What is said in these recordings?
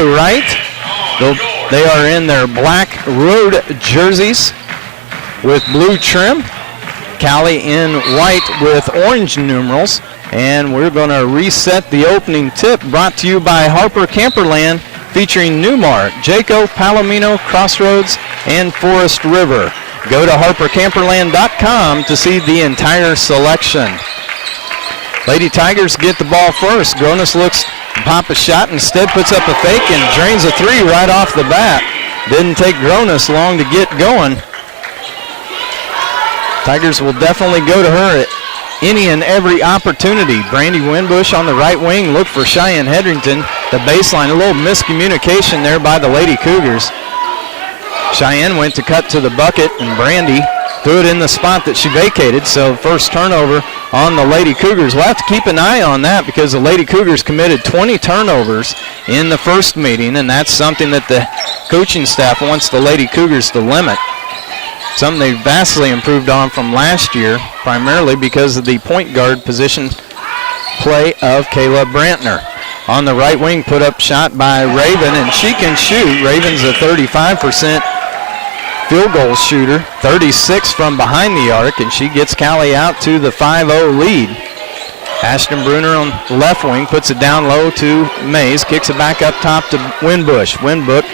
to right. They are in their black road jerseys with blue trim. Cowley in white with orange numerals. And we're going to reset the opening tip, brought to you by Harper Camperland, featuring Newmar, Jayco, Palomino, Crossroads, and Forest River. Go to harpercamperland.com to see the entire selection. Lady Tigers get the ball first. Gronis looks to pop a shot, instead puts up a fake and drains a three right off the bat. Didn't take Gronis long to get going. Tigers will definitely go to her at any and every opportunity. Brandy Winbush on the right wing. Look for Cheyenne Hedrington. The baseline, a little miscommunication there by the Lady Cougars. Cheyenne went to cut to the bucket, and Brandy threw it in the spot that she vacated. So first turnover on the Lady Cougars. We'll have to keep an eye on that because the Lady Cougars committed 20 turnovers in the first meeting, and that's something that the coaching staff wants the Lady Cougars to limit. Something they vastly improved on from last year, primarily because of the point guard position play of Kayla Brantner. On the right wing, put up shot by Raven, and she can shoot. Raven's a 35% field goal shooter, 36 from behind the arc, and she gets Cowley out to the 5-0 lead. Ashton Bruner on the left wing puts it down low to Mays, kicks it back up top to Winbush. Winbush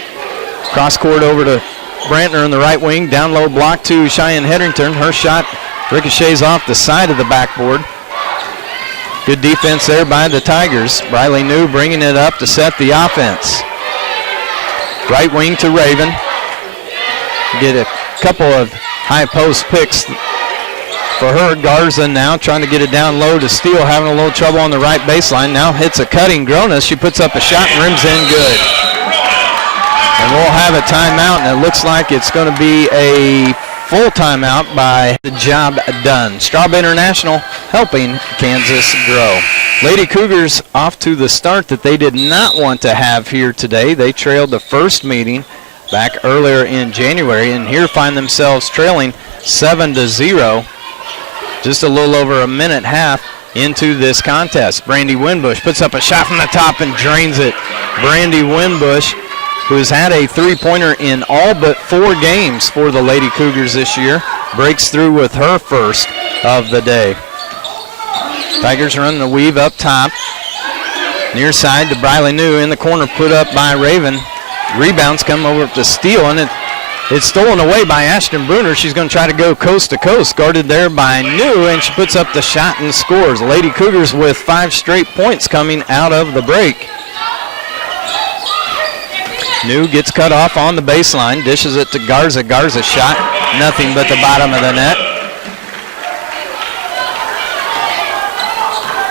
cross court over to Brantner on the right wing, down low block to Cheyenne Hedrington. Her shot ricochets off the side of the backboard. Good defense there by the Tigers. Briley New bringing it up to set the offense. Right wing to Raven. Get a couple of high post picks for her. Garza now trying to get it down low to Steele, having a little trouble on the right baseline. Now hits a cutting Gronis. She puts up a shot and rims in good. And we'll have a timeout, and it looks like it's going to be a full timeout by the job done. Straub International helping Kansas grow. Lady Cougars off to the start that they did not want to have here today. They trailed the first meeting back earlier in January, and here find themselves trailing 7-0. Just a little over a minute half into this contest. Brandy Winbush puts up a shot from the top and drains it. Brandy Winbush, who has had a three-pointer in all but 4 games for the Lady Cougars this year, breaks through with her first of the day. Tigers running the weave up top. Near side to Briley New, in the corner put up by Raven. Rebounds come over to Steele, and it's stolen away by Ashton Bruner. She's going to try to go coast to coast, guarded there by New, and she puts up the shot and scores. Lady Cougars with 5 straight points coming out of the break. New gets cut off on the baseline, dishes it to Garza. Garza shot, nothing but the bottom of the net.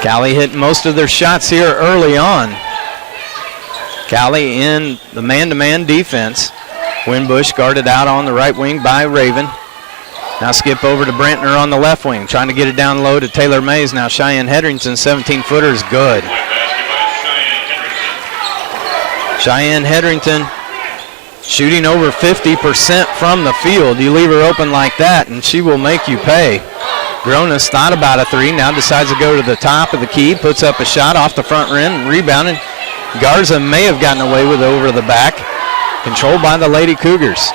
Cowley hit most of their shots here early on. Cowley in the man-to-man defense. Winbush guarded out on the right wing by Raven. Now skip over to Brantner on the left wing, trying to get it down low to Taylor Mays. Now Cheyenne Hedrington, 17-footer is good. Cheyenne Hedrington shooting over 50% from the field. You leave her open like that, and she will make you pay. Gronis thought about a three, now decides to go to the top of the key, puts up a shot off the front rim, rebounded. Garza may have gotten away with it over the back. Controlled by the Lady Cougars.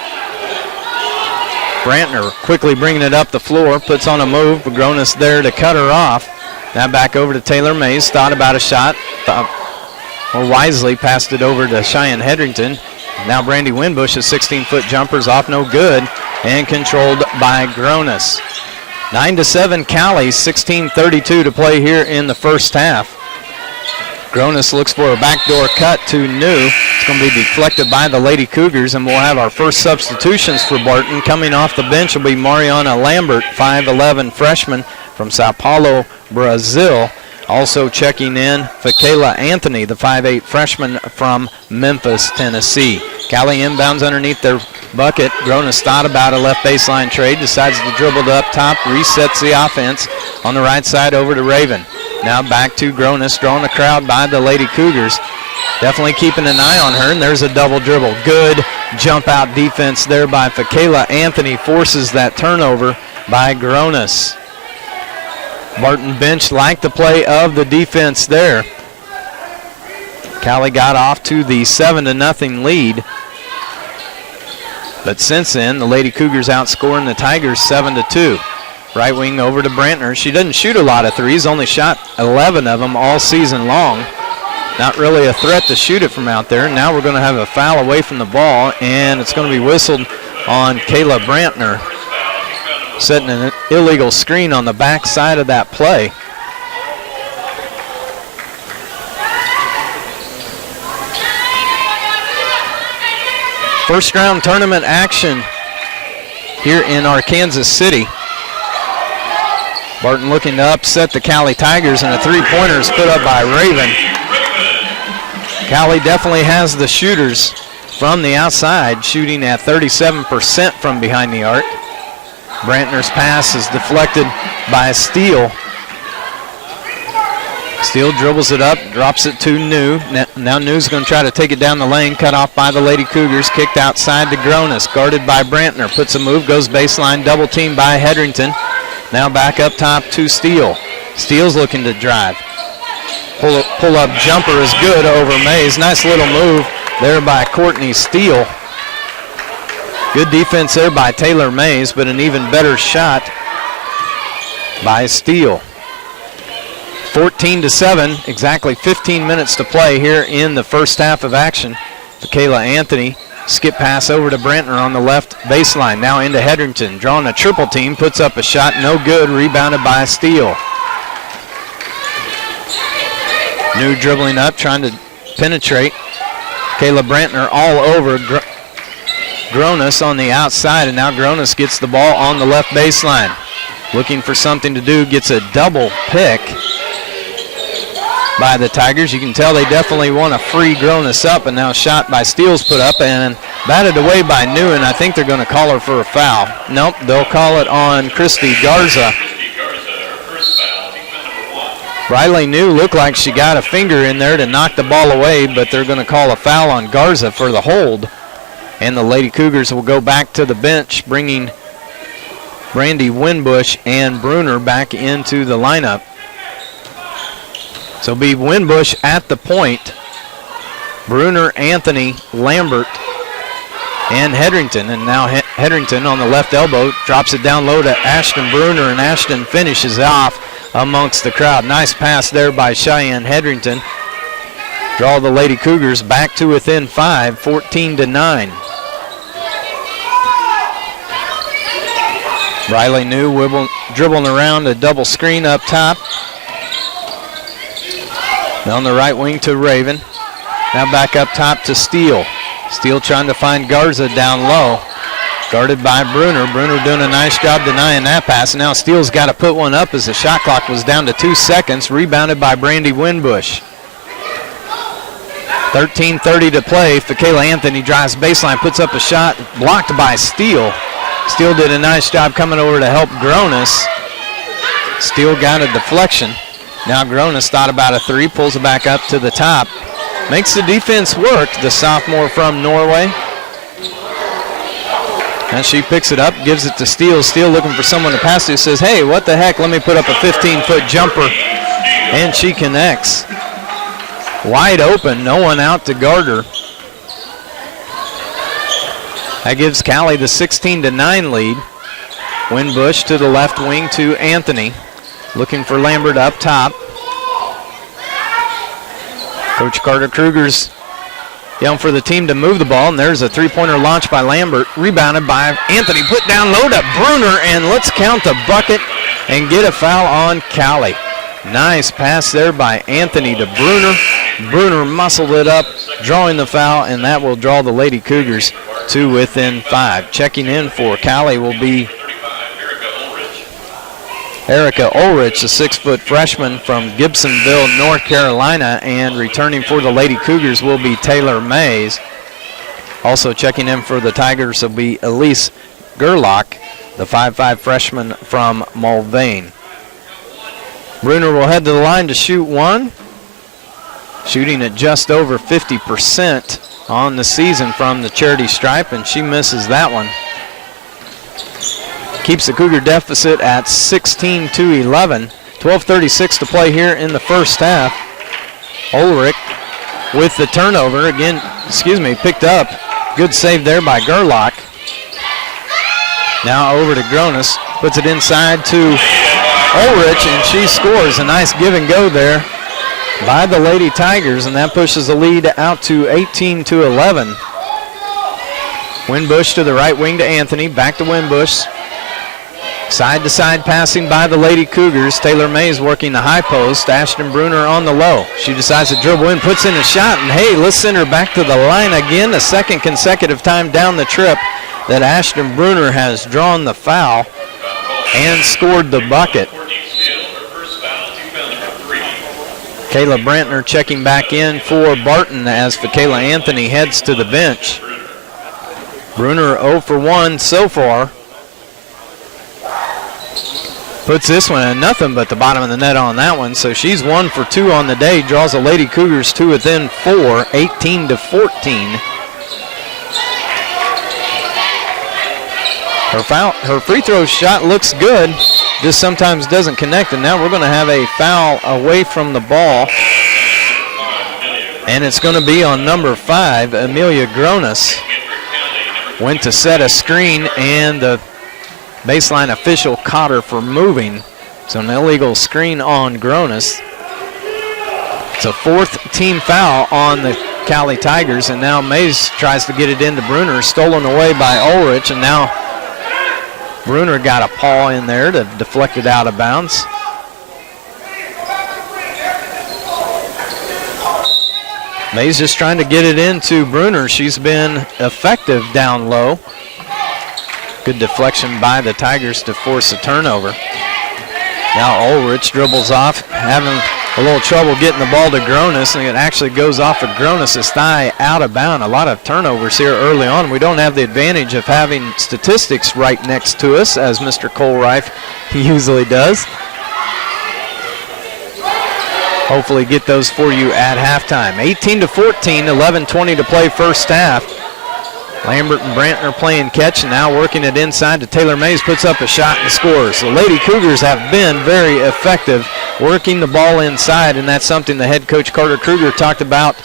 Brantner quickly bringing it up the floor, puts on a move, but Gronis there to cut her off. Now back over to Taylor Mays, thought about a shot, more wisely passed it over to Cheyenne Hedrington. Now Brandy Winbush's 16-foot jumper's off, no good, and controlled by Gronis. 9-7 Cowley, 16:32 to play here in the first half. Gronis looks for a backdoor cut to New. It's going to be deflected by the Lady Cougars, and we'll have our first substitutions for Barton. Coming off the bench will be Mariana Lambert, 5'11 freshman from Sao Paulo, Brazil. Also checking in, Fakela Anthony, the 5'8 freshman from Memphis, Tennessee. Cowley inbounds underneath their bucket. Gronis thought about a left baseline trade, decides to dribble to up top, resets the offense on the right side over to Raven. Now back to Gronis, drawing the crowd by the Lady Cougars. Definitely keeping an eye on her, and there's a double dribble. Good jump out defense there by Fakela Anthony, forces that turnover by Gronis. Barton bench liked the play of the defense there. Cowley got off to the 7-0 lead. But since then, the Lady Cougars outscoring the Tigers 7-2. Right wing over to Brantner. She doesn't shoot a lot of threes, only shot 11 of them all season long. Not really a threat to shoot it from out there. Now we're going to have a foul away from the ball, and it's going to be whistled on Kayla Brantner, setting an illegal screen on the back side of that play. First round tournament action here in Arkansas City. Barton looking to upset the Cowley Tigers, and a three-pointer is put up by Raven. Cowley definitely has the shooters from the outside, shooting at 37% from behind the arc. Brantner's pass is deflected by Steele. Steele dribbles it up, drops it to New. Now New's going to try to take it down the lane, cut off by the Lady Cougars, kicked outside to Gronis, guarded by Brantner. Puts a move, goes baseline, double team by Hedrington. Now back up top to Steele. Steele's looking to drive. Pull up jumper is good over Mays. Nice little move there by Courtney Steele. Good defense there by Taylor Mays, but an even better shot by Steele. 14-7, exactly 15 minutes to play here in the first half of action. Kayla Anthony, skip pass over to Brantner on the left baseline. Now into Hedrington, drawing a triple team, puts up a shot, no good, rebounded by Steele. New dribbling up, trying to penetrate. Kayla Brantner all over Gronis on the outside, and now Gronis gets the ball on the left baseline. Looking for something to do, gets a double pick by the Tigers. You can tell they definitely want to free Gronis up, and now shot by Steele's put up and batted away by New, and I think they're going to call her for a foul. Nope, they'll call it on Christy Garza. Riley New looked like she got a finger in there to knock the ball away, but they're going to call a foul on Garza for the hold. And the Lady Cougars will go back to the bench, bringing Brandy Winbush and Bruner back into the lineup. So it'll be Winbush at the point, Bruner, Anthony, Lambert, and Hedrington. And now Hedrington on the left elbow drops it down low to Ashton Bruner, and Ashton finishes off amongst the crowd. Nice pass there by Cheyenne Hedrington. Draw the Lady Cougars back to within 5, 14-9. Riley New dribbling around a double screen up top. On the right wing to Raven. Now back up top to Steele. Steele trying to find Garza down low. Guarded by Bruner. Bruner doing a nice job denying that pass. Now Steele's got to put one up as the shot clock was down to 2 seconds. Rebounded by Brandy Winbush. 13:30 to play. Fakayla Anthony drives baseline, puts up a shot, blocked by Steele. Steele did a nice job coming over to help Gronis. Steele got a deflection. Now Gronis thought about a three, pulls it back up to the top. Makes the defense work, the sophomore from Norway. And she picks it up, gives it to Steele. Steele looking for someone to pass to, says, hey, what the heck, let me put up a 15-foot jumper. And she connects. Wide open, no one out to guard her. That gives Cowley the 16-9 lead. Winbush to the left wing to Anthony. Looking for Lambert up top. Coach Carter Kruger's yelling for the team to move the ball, and there's a three-pointer launch by Lambert. Rebounded by Anthony. Put down low to Bruner, and let's count the bucket and get a foul on Cowley. Nice pass there by Anthony to Bruner. Bruner muscled it up, drawing the foul, and that will draw the Lady Cougars to within 5. Checking in for Cowley will be Erica Ulrich, a 6-foot freshman from Gibsonville, North Carolina, and returning for the Lady Cougars will be Taylor Mays. Also checking in for the Tigers will be Elise Gerlach, the 5'5 freshman from Mulvane. Bruner will head to the line to shoot one, shooting at just over 50% on the season from the charity stripe, and she misses that one. Keeps the Cougar deficit at 16-11. 12:36 to play here in the first half. Ulrich with the turnover. Again, picked up. Good save there by Gerlach. Now over to Gronis. Puts it inside to Ulrich, and she scores. A nice give and go there by the Lady Tigers, and that pushes the lead out to 18-11. Winbush to the right wing to Anthony. Back to Winbush. Side-to-side passing by the Lady Cougars. Taylor Mays working the high post. Ashton Bruner on the low. She decides to dribble in, puts in a shot, and hey, let's send her back to the line again. The second consecutive time down the trip that Ashton Bruner has drawn the foul and scored the bucket. Kayla Brantner checking back in for Barton as Fakayla Anthony heads to the bench. Bruner 0 for 1 so far. Puts this one at nothing but the bottom of the net on that one. So she's 1 for 2 on the day. Draws the Lady Cougars to within 4, 18-14. Her free throw shot looks good. Just sometimes doesn't connect. And now we're going to have a foul away from the ball. And it's going to be on number 5, Amelia Gronis. Went to set a screen, and the baseline official caught her for moving. So an illegal screen on Gronis. It's a 4th team foul on the Cowley Tigers, and now Mays tries to get it into Bruner. Stolen away by Ulrich, and now Bruner got a paw in there to deflect it out of bounds. Mays just trying to get it into Bruner. She's been effective down low. Good deflection by the Tigers to force a turnover. Now Ulrich dribbles off, having a little trouble getting the ball to Gronis, and it actually goes off of Gronis' thigh out of bounds. A lot of turnovers here early on. We don't have the advantage of having statistics right next to us, as Mr. Kohlreif usually does. Hopefully get those for you at halftime. 18-14, 11:20 to play first half. Lambert and Brantner playing catch, and now working it inside to Taylor Mays. Puts up a shot and scores. The Lady Cougars have been very effective working the ball inside, and that's something the head coach Carter Kruger talked about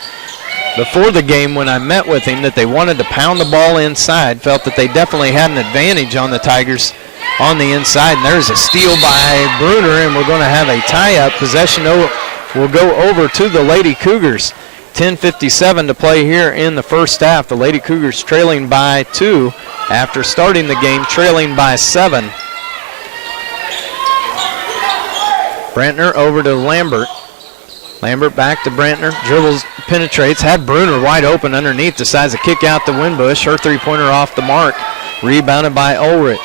before the game when I met with him, that they wanted to pound the ball inside, felt that they definitely had an advantage on the Tigers on the inside. And there's a steal by Bruner, and we're going to have a tie-up. Possession will go over to the Lady Cougars. 10:57 to play here in the first half. The Lady Cougars trailing by 2 after starting the game trailing by 7. Brantner over to Lambert. Lambert back to Brantner. Dribbles, penetrates, had Bruner wide open underneath. Decides to kick out the Winbush. Her three-pointer off the mark. Rebounded by Ulrich.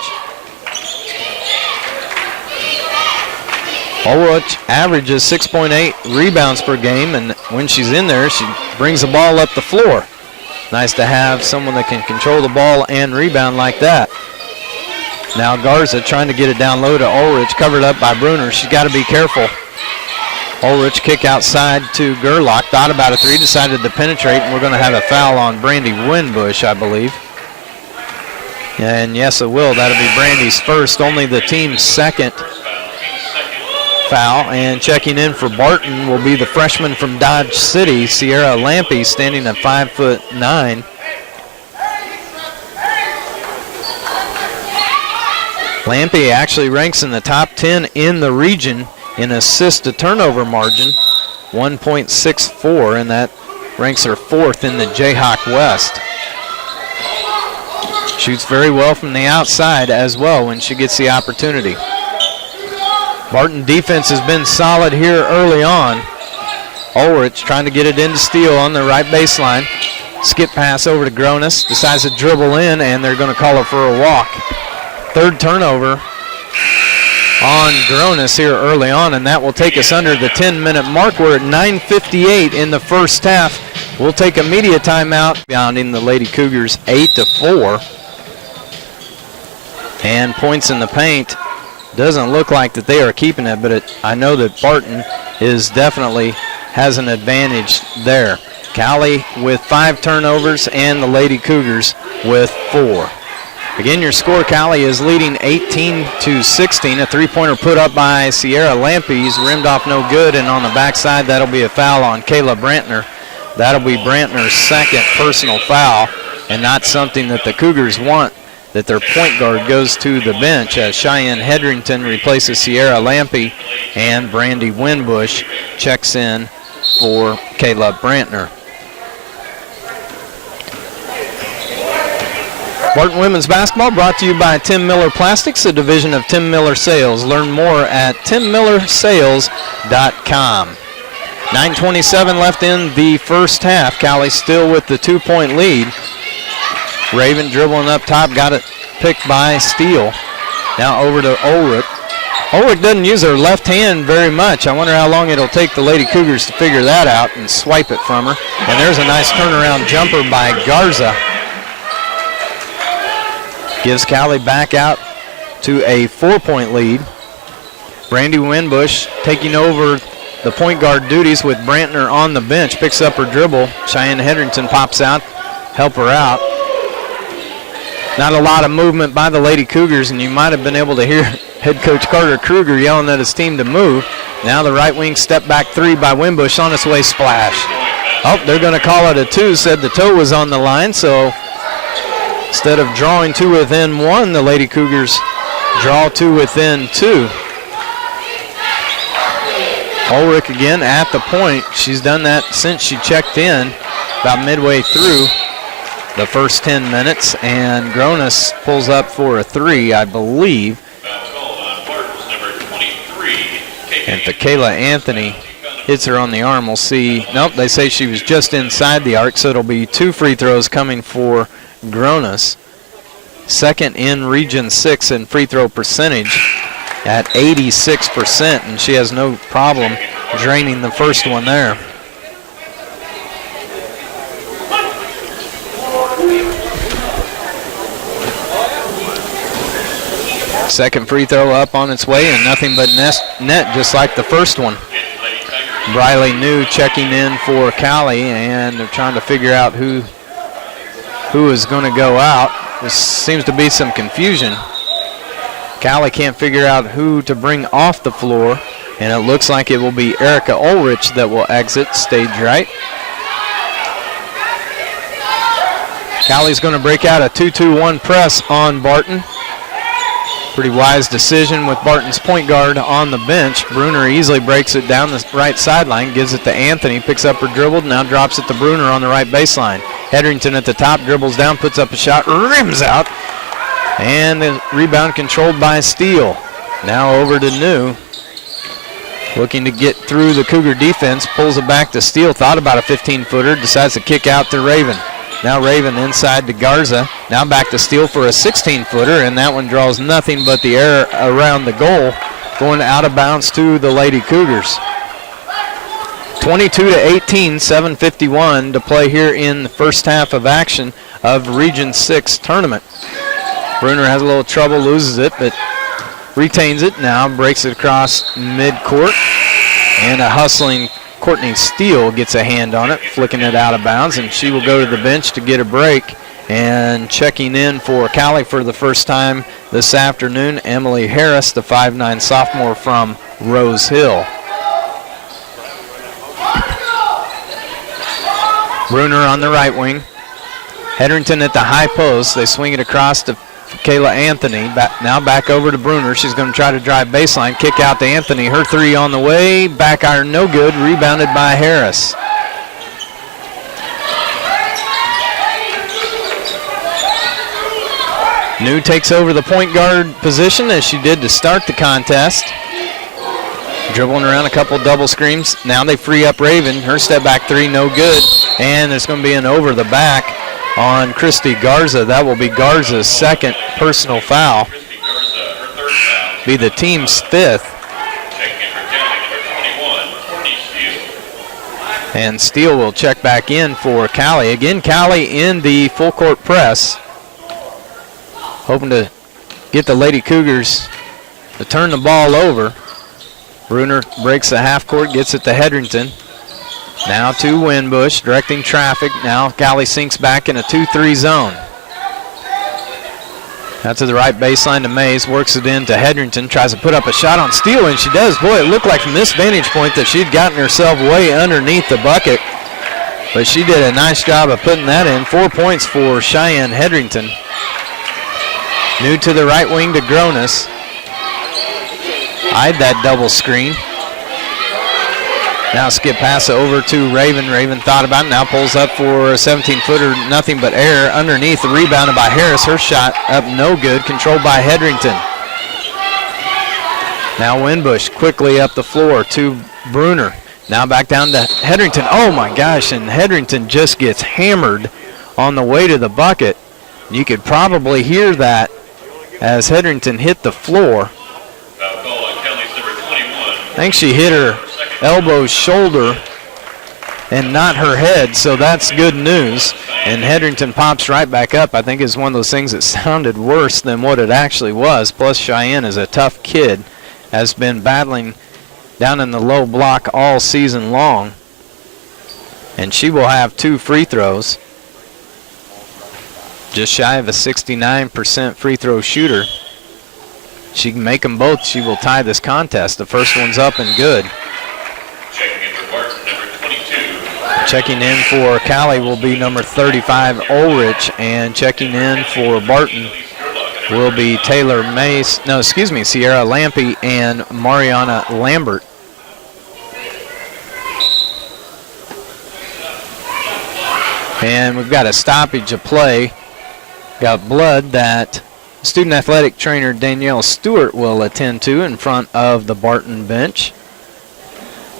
Ulrich averages 6.8 rebounds per game, and when she's in there, she brings the ball up the floor. Nice to have someone that can control the ball and rebound like that. Now Garza trying to get it down low to Ulrich, covered up by Bruner. She's got to be careful. Ulrich kick outside to Gerlach. Thought about a three, decided to penetrate, and we're going to have a foul on Brandy Winbush, I believe. And yes, it will. That'll be Brandy's first, only the team's second foul. And checking in for Barton will be the freshman from Dodge City, Sierra Lampe, standing at 5'9". Lampe actually ranks in the top 10 in the region in assist to turnover margin, 1.64, and that ranks her 4th in the Jayhawk West. Shoots very well from the outside as well when she gets the opportunity. Barton defense has been solid here early on. Ulrich trying to get it into Steele on the right baseline. Skip pass over to Gronis. Decides to dribble in, and they're going to call her for a walk. Third turnover on Gronis here early on, and that will take us under the 10-minute mark. We're at 9:58 in the first half. We'll take a media timeout. Bounding the Lady Cougars 8-4. And points in the paint. Doesn't look like that they are keeping it, but I know that Barton definitely has an advantage there. Cowley with 5 turnovers and the Lady Cougars with 4. Again, your score, Cowley is leading 18-16. A three-pointer put up by Sierra Lampe, rimmed off no good, and on the backside that'll be a foul on Kayla Brantner. That'll be Brantner's second personal foul, and not something that the Cougars want, that their point guard goes to the bench as Cheyenne Hedrington replaces Sierra Lampe, and Brandy Winbush checks in for Kayla Brantner. Barton Women's Basketball brought to you by Tim Miller Plastics, a division of Tim Miller Sales. Learn more at timmillersales.com. 9:27 left in the first half. Cowley still with the 2-point lead. Raven dribbling up top, got it picked by Steele. Now over to Ulrich. Ulrich doesn't use her left hand very much. I wonder how long it'll take the Lady Cougars to figure that out and swipe it from her. And there's a nice turnaround jumper by Garza. Gives Cowley back out to a 4-point lead. Brandy Winbush taking over the point guard duties with Brantner on the bench. Picks up her dribble. Cheyenne Hedrington pops out, help her out. Not a lot of movement by the Lady Cougars, and you might have been able to hear head coach Carter Kruger yelling at his team to move. Now the right wing step back three by Winbush on its way splash. Oh, they're going to call it a 2. Said the toe was on the line, so instead of drawing 2 within 1, the Lady Cougars draw 2 within 2. Ulrich again at the point. She's done that since she checked in about midway through the first 10 minutes, and Gronis pulls up for a 3, I believe. And Kayla Anthony hits her on the arm. We'll see. Nope, they say she was just inside the arc, so it'll be 2 free throws coming for Gronis. Second in Region 6 in free throw percentage at 86%, and she has no problem draining the first one there. Second free throw up on its way, and nothing but net just like the first one. Briley New checking in for Cowley, and they're trying to figure out who is going to go out. There seems to be some confusion. Cowley can't figure out who to bring off the floor, and it looks like it will be Erica Ulrich that will exit stage right. Cowley's going to break out a 2-2-1 press on Barton. Pretty wise decision with Barton's point guard on the bench. Bruner easily breaks it down the right sideline, gives it to Anthony, picks up her dribble, now drops it to Bruner on the right baseline. Hedrington at the top, dribbles down, puts up a shot, rims out, and the rebound controlled by Steele. Now over to New. Looking to get through the Cougar defense, pulls it back to Steele, thought about a 15-footer, decides to kick out to Raven. Now Raven inside to Garza. Now back to Steele for a 16-footer, and that one draws nothing but the air around the goal, going out of bounds to the Lady Cougars. 22-18, 7:51 to play here in the first half of action of Region 6 tournament. Bruner has a little trouble, loses it, but retains it. Now breaks it across midcourt, and a hustling Courtney Steele gets a hand on it, flicking it out of bounds, and she will go to the bench to get a break. And checking in for Cowley for the first time this afternoon, Emily Harris, the 5'9" sophomore from Rose Hill. Bruner on the right wing. Hedrington at the high post. They swing it across to Kayla Anthony. Now back over to Bruner. She's going to try to drive baseline. Kick out to Anthony. Her 3 on the way. Back iron no good. Rebounded by Harris. New takes over the point guard position as she did to start the contest. Dribbling around a couple double screens. Now they free up Raven. Her step back 3 no good. And there's going to be an over the back on Christy Garza. That will be Garza's second personal foul. Be the team's 5th. And Steele will check back in for Cowley. Again, Cowley in the full court press. Hoping to get the Lady Cougars to turn the ball over. Bruner breaks the half court, gets it to Hedrington. Now to Winbush, directing traffic. Now Cowley sinks back in a 2-3 zone. Out to the right baseline to Mays, works it in to Hedrington, tries to put up a shot on Steele, and she does. Boy, it looked like from this vantage point that she'd gotten herself way underneath the bucket. But she did a nice job of putting that in. 4 points for Cheyenne Hedrington. New to the right wing to Gronis. Eyed that double screen. Now skip pass over to Raven. Raven thought about it. Now pulls up for a 17-footer, nothing but air. Underneath, rebounded by Harris. Her shot up no good, controlled by Hedrington. Now Winbush quickly up the floor to Bruner. Now back down to Hedrington. Oh my gosh, and Hedrington just gets hammered on the way to the bucket. You could probably hear that as Hedrington hit the floor. I think she hit her elbow, shoulder, and not her head, so that's good news. And Hedrington pops right back up. I think it's one of those things that sounded worse than what it actually was. Plus Cheyenne is a tough kid, has been battling down in the low block all season long. And she will have 2 free throws. Just shy of a 69% free throw shooter. She can make them both. She will tie this contest. The first one's up and good. Checking in for Barton, number 22. Checking in for Cowley will be number 35, Ulrich. And checking in for Barton will be Sierra Lampe and Mariana Lambert. And we've got a stoppage of play. Got blood that student athletic trainer Danielle Stewart will attend to in front of the Barton bench.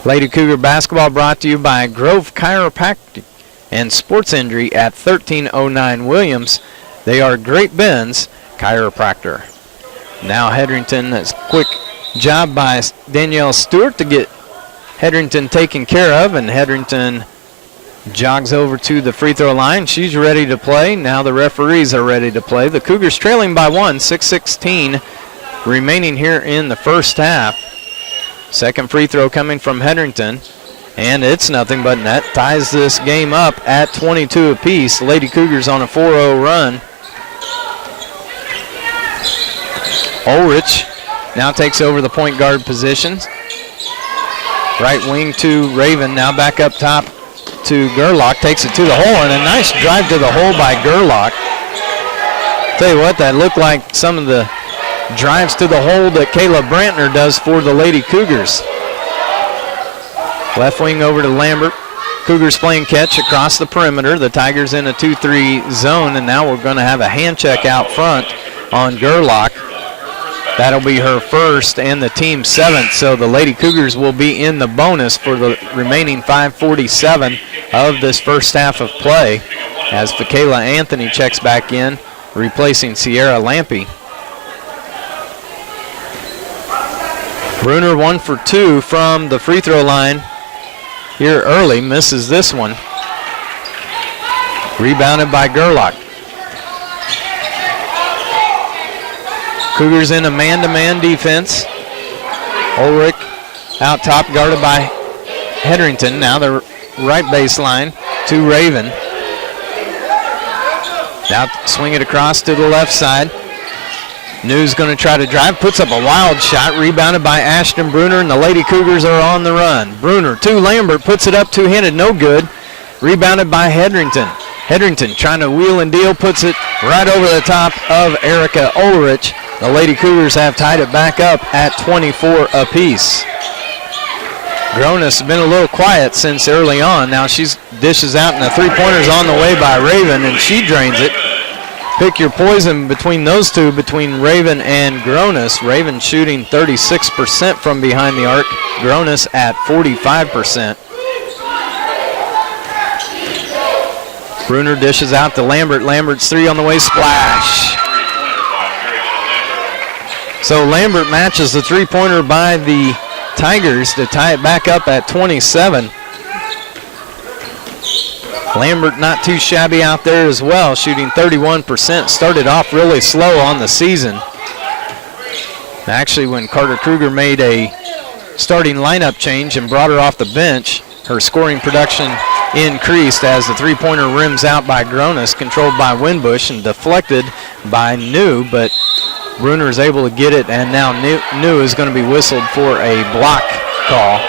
Lady Cougar basketball brought to you by Grove Chiropractic and Sports Injury at 1309 Williams. They are Great Bend's chiropractor. Now Hedrington, that's a quick job by Danielle Stewart to get Hedrington taken care of, and Hedrington jogs over to the free throw line. She's ready to play. Now the referees are ready to play. The Cougars trailing by 1, 6:16 remaining here in the first half. Second free throw coming from Hedrington, and it's nothing but net. Ties this game up at 22 apiece. Lady Cougars on a 4-0 run. Ulrich now takes over the point guard position. Right wing to Raven, now back up top to Gerlach, takes it to the hole, and a nice drive to the hole by Gerlach. Tell you what, that looked like some of the drives to the hole that Kayla Brantner does for the Lady Cougars. Left wing over to Lambert. Cougars playing catch across the perimeter. The Tigers in a 2-3 zone, and now we're going to have a hand check out front on Gerlach. That'll be her first and the team's 7th, so the Lady Cougars will be in the bonus for the remaining 5:47 of this first half of play as Fakayla Anthony checks back in, replacing Sierra Lampe. Bruner 1 for 2 from the free throw line here early, misses this one. Rebounded by Gerlach. Cougars in a man-to-man defense. Ulrich out top, guarded by Hedrington. Now the right baseline to Raven. Now swing it across to the left side. New's going to try to drive, puts up a wild shot, rebounded by Ashton Bruner, and the Lady Cougars are on the run. Bruner to Lambert, puts it up two-handed, no good. Rebounded by Hedrington. Hedrington trying to wheel and deal, puts it right over the top of Erica Ulrich. The Lady Cougars have tied it back up at 24 apiece. Gronis has been a little quiet since early on. Now she dishes out, and the three-pointer's on the way by Raven, and she drains it. Pick your poison between those two, between Raven and Gronis. Raven shooting 36% from behind the arc. Gronis at 45%. Bruner dishes out to Lambert. Lambert's three on the way, splash. So Lambert matches the three-pointer by the Tigers to tie it back up at 27. Lambert not too shabby out there as well, shooting 31%. Started off really slow on the season. Actually, when Carter Kruger made a starting lineup change and brought her off the bench, her scoring production increased as the three-pointer rims out by Gronis, controlled by Winbush and deflected by New, but Bruner is able to get it, and now New is going to be whistled for a block call.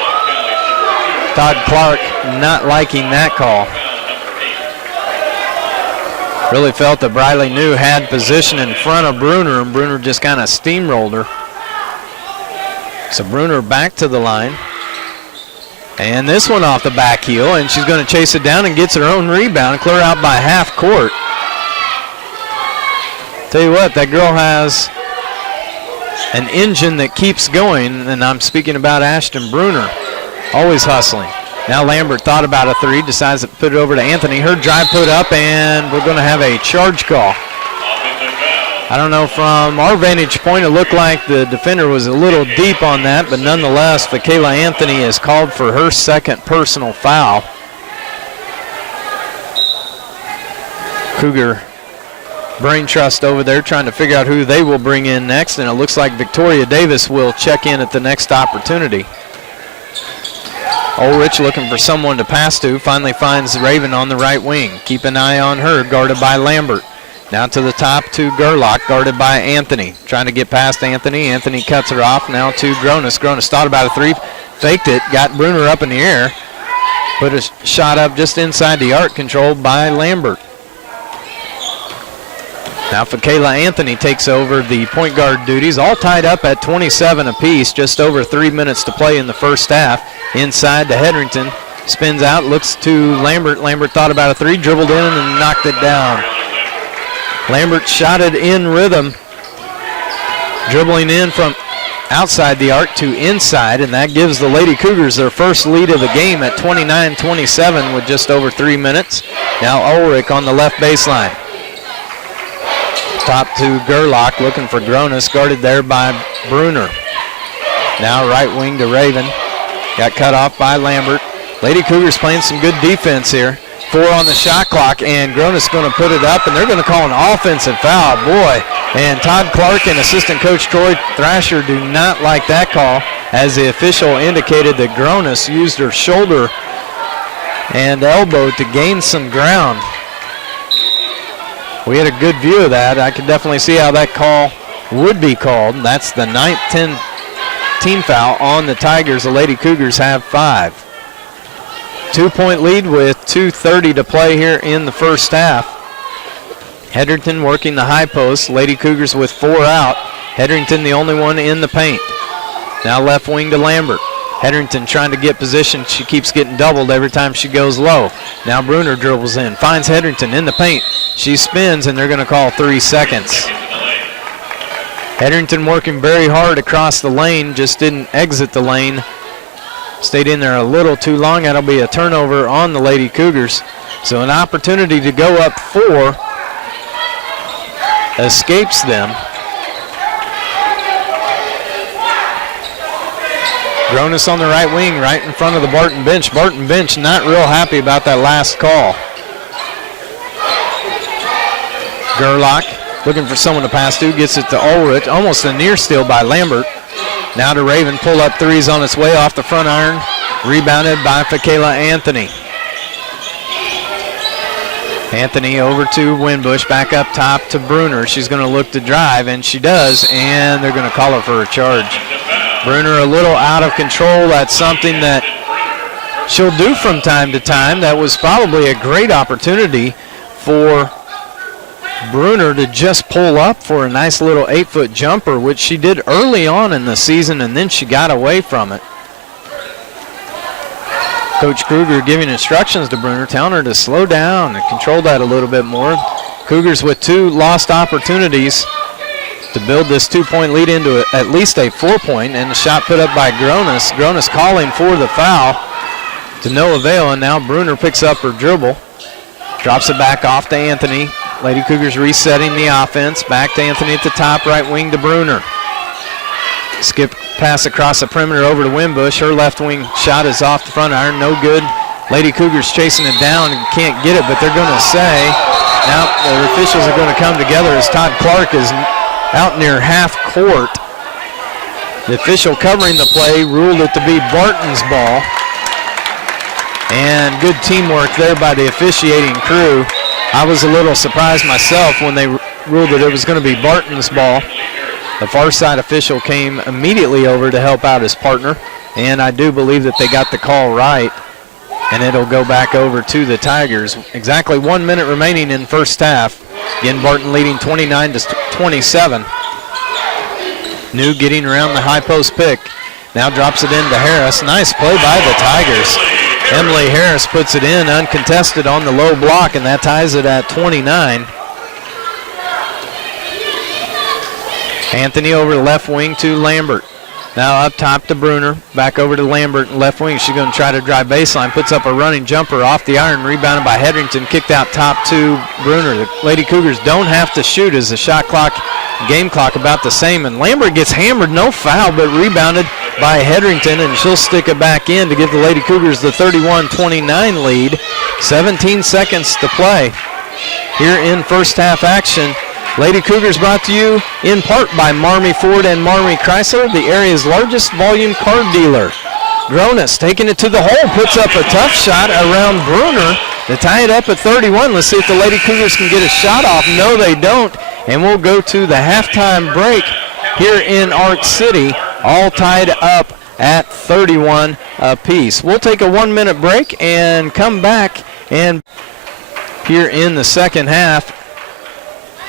Todd Clark not liking that call. Really felt that Briley New had position in front of Bruner, and Bruner just kind of steamrolled her. So Bruner back to the line. And this one off the back heel, and she's going to chase it down and gets her own rebound, clear out by half court. Tell you what, that girl has an engine that keeps going, and I'm speaking about Ashton Bruner. Always hustling. Now Lambert thought about a three, decides to put it over to Anthony. Her drive put up, and we're going to have a charge call. I don't know, from our vantage point, it looked like the defender was a little deep on that, but nonetheless, Fakayla Anthony is called for her second personal foul. Cougar brain trust over there trying to figure out who they will bring in next, and it looks like Victoria Davis will check in at the next opportunity. Ulrich looking for someone to pass to, finally finds Raven on the right wing. Keep an eye on her, guarded by Lambert. Now to the top to Gerlach, guarded by Anthony. Trying to get past Anthony. Anthony cuts her off. Now to Gronis. Gronis thought about a three, faked it, got Bruner up in the air. Put a shot up just inside the arc, controlled by Lambert. Now Fakayla Anthony takes over the point guard duties, all tied up at 27 apiece, just over 3 minutes to play in the first half. Inside to Hedrington, spins out, looks to Lambert. Lambert thought about a three, dribbled in and knocked it down. Lambert shot it in rhythm, dribbling in from outside the arc to inside, and that gives the Lady Cougars their first lead of the game at 29-27 with just over 3 minutes. Now Ulrich on the left baseline. Top to Gerlach, looking for Gronis, guarded there by Bruner. Now right wing to Raven. Got cut off by Lambert. Lady Cougars playing some good defense here. 4 on the shot clock, and Gronis going to put it up, and they're going to call an offensive foul. Boy, and Todd Clark and assistant coach Troy Thrasher do not like that call, as the official indicated that Gronis used her shoulder and elbow to gain some ground. We had a good view of that. I could definitely see how that call would be called. That's the 9th team foul on the Tigers. The Lady Cougars have 5. 2-point lead with 2:30 to play here in the first half. Hedrington working the high post. Lady Cougars with 4 out. Hedrington the only one in the paint. Now left wing to Lambert. Hedrington trying to get position. She keeps getting doubled every time she goes low. Now Bruner dribbles in, finds Hedrington in the paint. She spins, and they're going to call 3 seconds. Hedrington working very hard across the lane, just didn't exit the lane. Stayed in there a little too long. That'll be a turnover on the Lady Cougars. So an opportunity to go up 4 escapes them. Gronis on the right wing, right in front of the Barton bench. Barton bench not real happy about that last call. Gerlach looking for someone to pass to, gets it to Ulrich. Almost a near steal by Lambert. Now to Raven, pull up threes on its way off the front iron. Rebounded by Fakayla Anthony. Anthony over to Winbush, back up top to Bruner. She's going to look to drive, and she does, and they're going to call her for a charge. Bruner a little out of control. That's something that she'll do from time to time. That was probably a great opportunity for Bruner to just pull up for a nice little 8-foot jumper, which she did early on in the season, and then she got away from it. Coach Kruger giving instructions to Bruner, telling her to slow down and control that a little bit more. Cougars with 2 lost opportunities to build this 2-point lead into at least a 4-point, and the shot put up by Gronis. Gronis calling for the foul to no avail, and now Bruner picks up her dribble, drops it back off to Anthony. Lady Cougars resetting the offense. Back to Anthony at the top, right wing to Bruner. Skip pass across the perimeter over to Winbush. Her left wing shot is off the front iron, no good. Lady Cougars chasing it down and can't get it, but they're going to say, now the officials are going to come together as Todd Clark is out near half court. The official covering the play ruled it to be Barton's ball. And good teamwork there by the officiating crew. I was a little surprised myself when they ruled that it was going to be Barton's ball. The far side official came immediately over to help out his partner, and I do believe that they got the call right. and it'll go back over to the Tigers. Exactly 1 minute remaining in first half. Again, Barton leading 29-27. New getting around the high post pick. Now drops it into Harris. Nice play by the Tigers. Emily Harris puts it in uncontested on the low block, and that ties it at 29. Anthony over the left wing to Lambert. Now up top to Bruner. Back over to Lambert in left wing. She's going to try to drive baseline. Puts up a running jumper off the iron. Rebounded by Hedrington. Kicked out top to Bruner. The Lady Cougars don't have to shoot as the shot clock, game clock about the same. And Lambert gets hammered. No foul, but rebounded by Hedrington. And she'll stick it back in to give the Lady Cougars the 31-29 lead. 17 seconds to play here in first half action. Lady Cougars brought to you in part by Marmee Ford and Marmee Chrysler, the area's largest volume car dealer. Gronis taking it to the hole, puts up a tough shot around Bruner to tie it up at 31. Let's see if the Lady Cougars can get a shot off. No, they don't. And we'll go to the halftime break here in Arc City, all tied up at 31 apiece. We'll take a 1 minute break and come back, and here in the second half,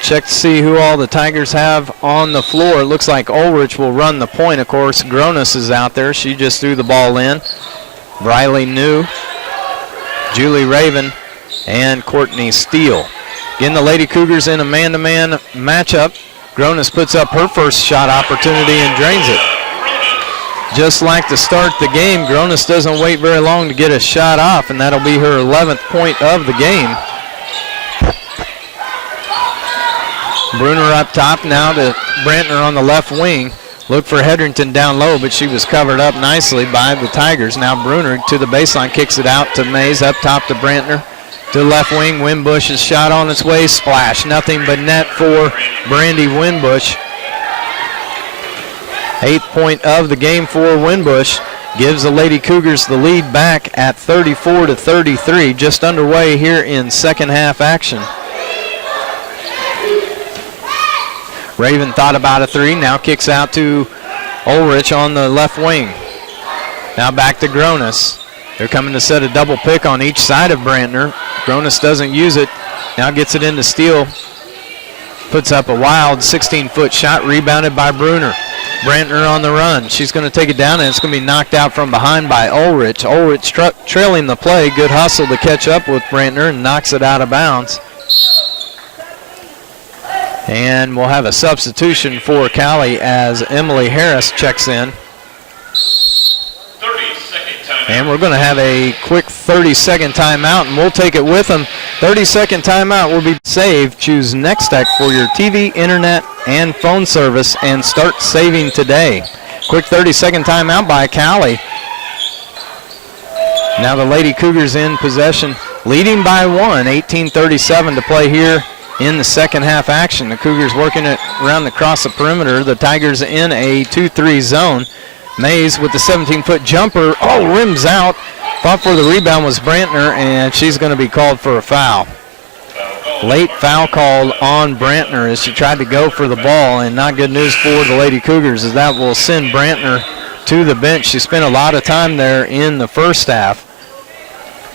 check to see who all the Tigers have on the floor. It looks like Ulrich will run the point. Of course, Gronis is out there. She just threw the ball in. Briley New, Julie Raven, and Courtney Steele. Again, the Lady Cougars in a man-to-man matchup. Gronis puts up her first shot opportunity and drains it. Just like to start the game, Gronis doesn't wait very long to get a shot off, and that'll be her 11th point of the game. Bruner up top now to Brantner on the left wing. Look for Hedrington down low, but she was covered up nicely by the Tigers. Now Bruner to the baseline, kicks it out to Mays, up top to Brantner. To the left wing, Winbush's shot on its way, splash. Nothing but net for Brandy Winbush. 8th point of the game for Winbush. Gives the Lady Cougars the lead back at 34-33. Just underway here in second half action. Raven thought about a three, now kicks out to Ulrich on the left wing. Now back to Gronis. They're coming to set a double pick on each side of Brantner. Gronis doesn't use it, now gets it into Steele. Puts up a wild 16-foot shot, rebounded by Bruner. Brantner on the run. She's going to take it down, and it's going to be knocked out from behind by Ulrich. Ulrich trailing the play. Good hustle to catch up with Brantner and knocks it out of bounds. And we'll have a substitution for Cowley as Emily Harris checks in. 30-second timeout. And we're going to have a quick 30-second timeout, and we'll take it with them. 30-second timeout will be saved. Choose Nextech for your TV, internet, and phone service, and start saving today. Quick 30-second timeout by Cowley. Now the Lady Cougars in possession, leading by one, 18:37 to play here in the second half action. The Cougars working it around across the perimeter. The Tigers in a 2-3 zone. Mays with the 17-foot jumper. Oh, rims out. Fought for the rebound was Brantner, and she's going to be called for a foul. Late foul called on Brantner as she tried to go for the ball, and not good news for the Lady Cougars as that will send Brantner to the bench. She spent a lot of time there in the first half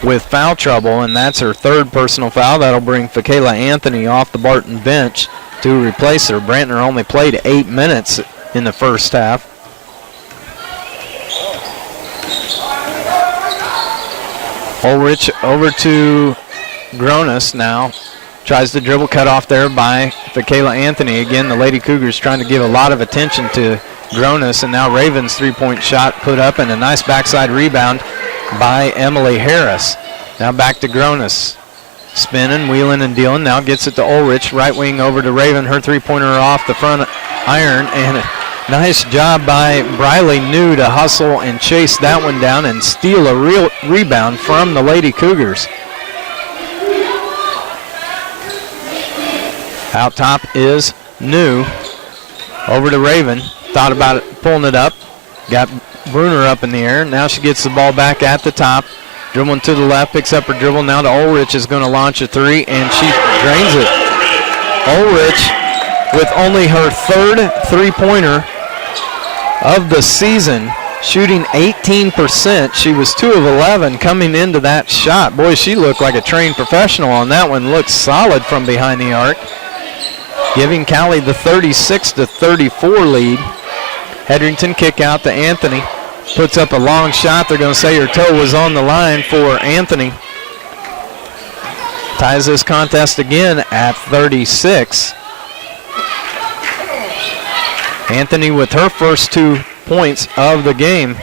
with foul trouble, and that's her third personal foul. That'll bring Fakayla Anthony off the Barton bench to replace her. Brantner only played 8 minutes in the first half. Ulrich over to Gronis now. Tries to dribble, cut off there by Fakayla Anthony. Again, the Lady Cougars trying to give a lot of attention to Gronis, and now Raven's three-point shot put up, and a nice backside rebound by Emily Harris. Now back to Gronis. Spinning, wheeling, and dealing. Now gets it to Ulrich. Right wing over to Raven. Her three-pointer off the front iron. And a nice job by Briley New to hustle and chase that one down and steal a real rebound from the Lady Cougars. Out top is New. Over to Raven. Thought about it, pulling it up. Got Bruner up in the air. Now she gets the ball back at the top. Dribbling to the left, picks up her dribble. Now to Ulrich is going to launch a three, and she drains it. Ulrich with only her third three-pointer of the season shooting 18%. She was 2 of 11 coming into that shot. Boy, she looked like a trained professional on that one. Looked solid from behind the arc, giving Cowley the 36-34 lead. Hetherington kick out to Anthony. Puts up a long shot. They're going to say her toe was on the line for Anthony. Ties this contest again at 36. Anthony with her first 2 points of the game.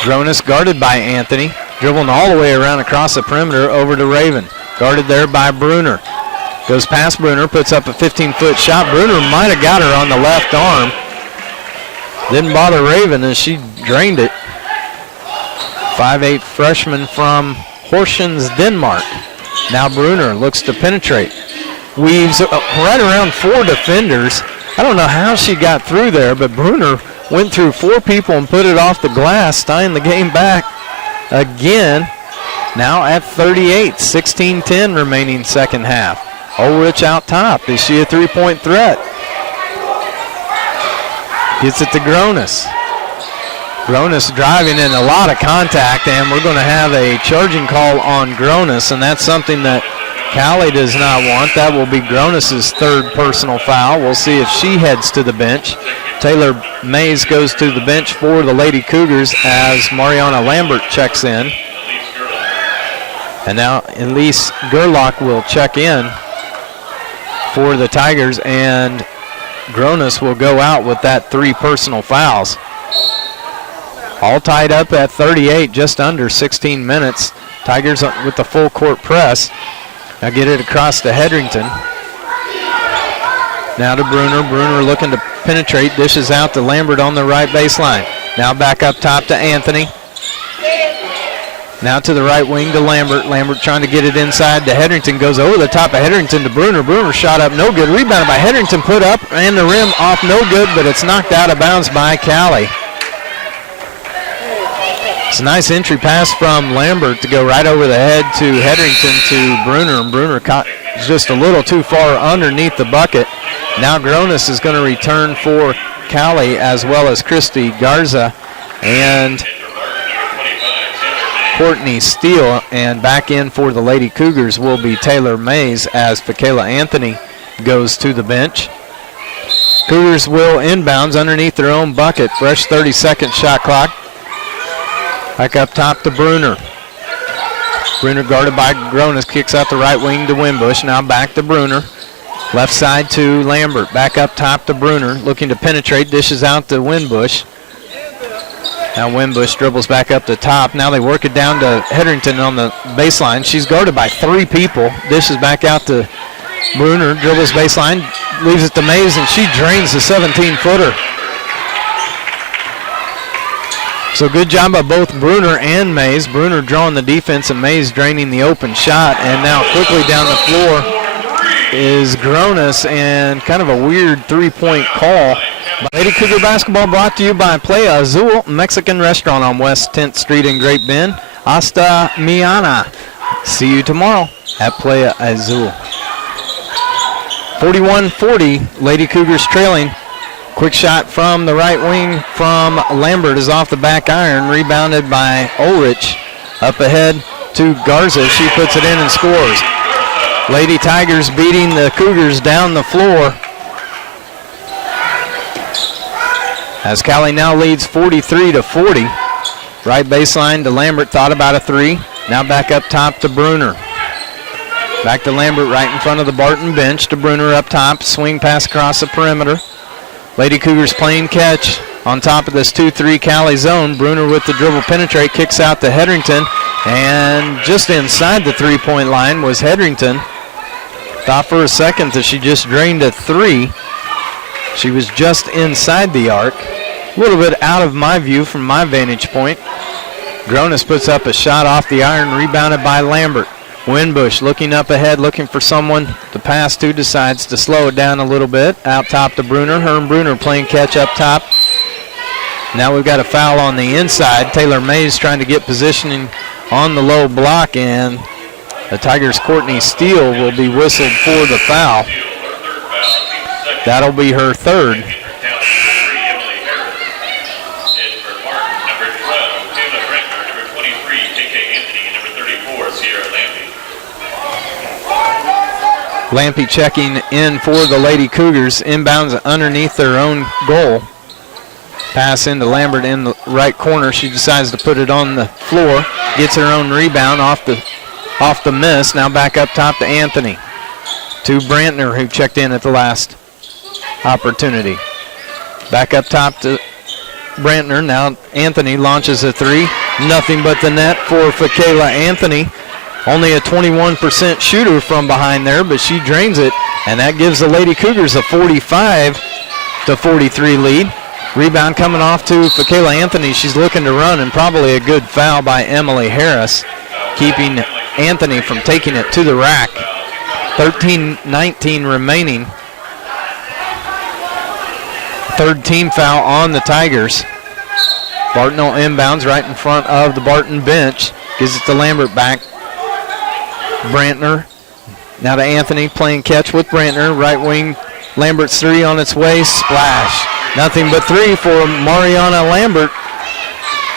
Gronis guarded by Anthony. Dribbling all the way around across the perimeter over to Raven. Guarded there by Bruner. Goes past Bruner, puts up a 15-foot shot. Bruner might have got her on the left arm. Didn't bother Raven as she drained it. 5'8" freshman from Horsens, Denmark. Now Bruner looks to penetrate. Weaves right around 4 defenders. I don't know how she got through there, but Bruner went through 4 people and put it off the glass, tying the game back again. Now at 38, 16-10 remaining second half. Ulrich out top. Is she a 3-point threat? Gets it to Gronis. Gronis driving in a lot of contact, and we're going to have a charging call on Gronis, and that's something that Cowley does not want. That will be Gronis' 3rd personal foul. We'll see if she heads to the bench. Taylor Mays goes to the bench for the Lady Cougars as Mariana Lambert checks in. And now Elise Gerlach will check in for the Tigers, and Gronis will go out with that 3 personal fouls. All tied up at 38, just under 16 minutes. Tigers with the full court press. Now get it across to Hetherington. Now to Bruner. Bruner looking to penetrate. Dishes out to Lambert on the right baseline. Now back up top to Anthony. Now to the right wing to Lambert. Lambert trying to get it inside to Hetherington. Goes over the top of Hetherington to Bruner. Bruner shot up no good. Rebounded by Hetherington. Put up and the rim off no good, but it's knocked out of bounds by Cowley. It's a nice entry pass from Lambert to go right over the head to Hetherington to Bruner. And Bruner caught just a little too far underneath the bucket. Now Gronis is going to return for Cowley, as well as Christy Garza and Courtney Steele, and back in for the Lady Cougars will be Taylor Mays as Fakela Anthony goes to the bench. Cougars will inbounds underneath their own bucket. Fresh 30-second shot clock. Back up top to Bruner. Bruner guarded by Gronis, kicks out the right wing to Winbush. Now back to Bruner. Left side to Lambert. Back up top to Bruner, looking to penetrate, dishes out to Winbush. Now Winbush dribbles back up the top. Now they work it down to Hetherington on the baseline. She's guarded by 3 people. Dishes back out to Bruner, dribbles baseline, leaves it to Mays, and she drains the 17-footer. So good job by both Bruner and Mays. Bruner drawing the defense and Mays draining the open shot. And now quickly down the floor is Gronis, and kind of a weird 3-point call. Lady Cougar basketball brought to you by Playa Azul, Mexican restaurant on West 10th Street in Great Bend. Hasta mañana. See you tomorrow at Playa Azul. 41-40, Lady Cougars trailing. Quick shot from the right wing from Lambert is off the back iron, rebounded by Ulrich. Up ahead to Garza. She puts it in and scores. Lady Tigers beating the Cougars down the floor. As Cowley now leads 43-40. Right baseline to Lambert, thought about a 3. Now back up top to Bruner. Back to Lambert right in front of the Barton bench to Bruner up top. Swing pass across the perimeter. Lady Cougars playing catch on top of this 2-3 Cowley zone. Bruner with the dribble penetrate, kicks out to Hetherington. And just inside the 3-point line was Hetherington. Thought for a second that she just drained a 3. She was just inside the arc. A little bit out of my view from my vantage point. Gronis puts up a shot off the iron, rebounded by Lambert. Winbush looking up ahead, looking for someone to pass to, decides to slow it down a little bit. Out top to Bruner. Herm Bruner playing catch up top. Now we've got a foul on the inside. Taylor Mays trying to get positioning on the low block, and the Tigers' Courtney Steele will be whistled for the foul. That'll be her 3rd. Lampy checking in for the Lady Cougars. Inbounds underneath their own goal. Pass into Lambert in the right corner. She decides to put it on the floor. Gets her own rebound off the miss. Now back up top to Anthony. To Brantner, who checked in at the last opportunity. Back up top to Brantner. Now Anthony launches a three. Nothing but the net for Fakayla Anthony. Only a 21% shooter from behind there, but she drains it, and that gives the Lady Cougars a 45-43 lead. Rebound coming off to Fakayla Anthony. She's looking to run, and probably a good foul by Emily Harris, keeping Anthony from taking it to the rack. 13-19 remaining. Third team foul on the Tigers. Barton inbounds right in front of the Barton bench. Gives it to Lambert back. Brantner. Now to Anthony playing catch with Brantner. Right wing. Lambert's three on its way. Splash. Nothing but three for Mariana Lambert.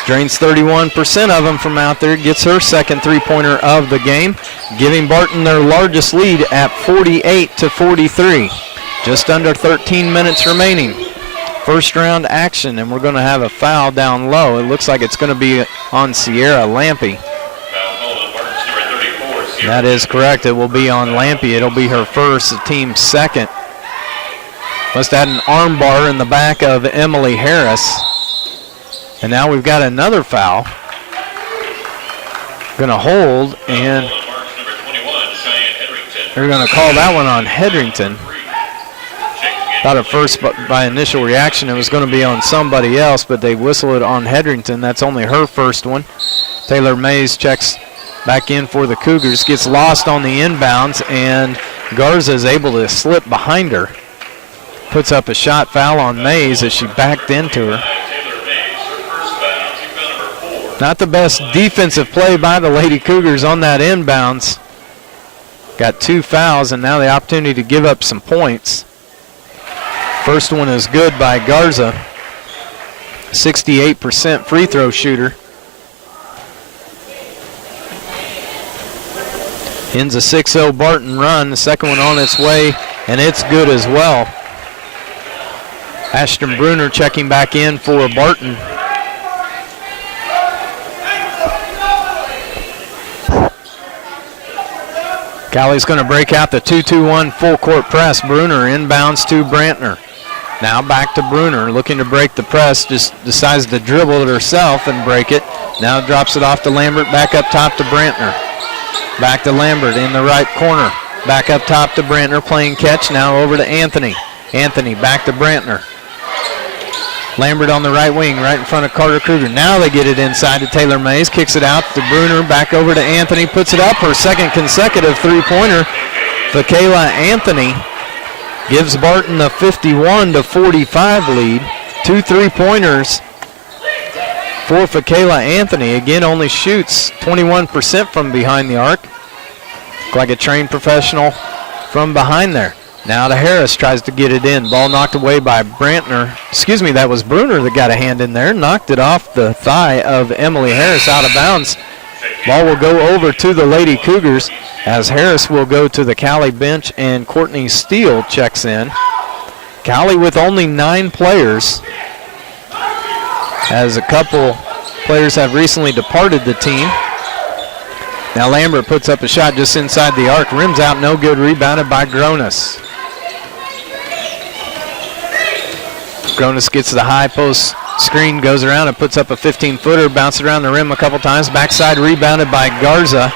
Drains 31% of them from out there. Gets her second three-pointer of the game. Giving Barton their largest lead at 48-43. Just under 13 minutes remaining. First round action, and we're going to have a foul down low. It looks like it's going to be on Sierra Lampy. That is correct. It will be on Lampy. It'll be her first, the team's second. Must have had an arm bar in the back of Emily Harris. And now we've got another foul. Going to hold, and they're going to call that one on Hedrington. Thought at first by initial reaction it was going to be on somebody else, but they whistle it on Hedrington. That's only her first one. Taylor Mays checks back in for the Cougars, gets lost on the inbounds, and Garza is able to slip behind her. Puts up a shot foul on Mays as she backed into her. Not the best defensive play by the Lady Cougars on that inbounds. Got two fouls, and now the opportunity to give up some points. First one is good by Garza. 68% free throw shooter. Ends a 6-0 Barton run. The second one on its way, and it's good as well. Ashton Bruner checking back in for Barton. Cowley's going to break out the 2-2-1 full court press. Bruner inbounds to Brantner. Now back to Bruner, looking to break the press, just decides to dribble it herself and break it. Now drops it off to Lambert, back up top to Brantner. Back to Lambert in the right corner. Back up top to Brantner, playing catch, now over to Anthony. Anthony back to Brantner. Lambert on the right wing, right in front of Carter Kruger. Now they get it inside to Taylor Mays, kicks it out to Bruner, back over to Anthony, puts it up, her second consecutive three-pointer. Fakayla Anthony gives Barton a 51-45 lead. Two three-pointers for Fakayla Anthony. Again, only shoots 21% from behind the arc. Look like a trained professional from behind there. Now to Harris, tries to get it in. Ball knocked away by Brantner. Excuse me, that was Bruner that got a hand in there. Knocked it off the thigh of Emily Harris out of bounds. Ball will go over to the Lady Cougars as Harris will go to the Cowley bench and Courtney Steele checks in. Cowley with only 9 players, as a couple players have recently departed the team. Now Lambert puts up a shot just inside the arc. Rims out, no good. Rebounded by Gronis. Gronis gets the high post screen, goes around and puts up a 15-footer, bounces around the rim a couple times. Backside rebounded by Garza,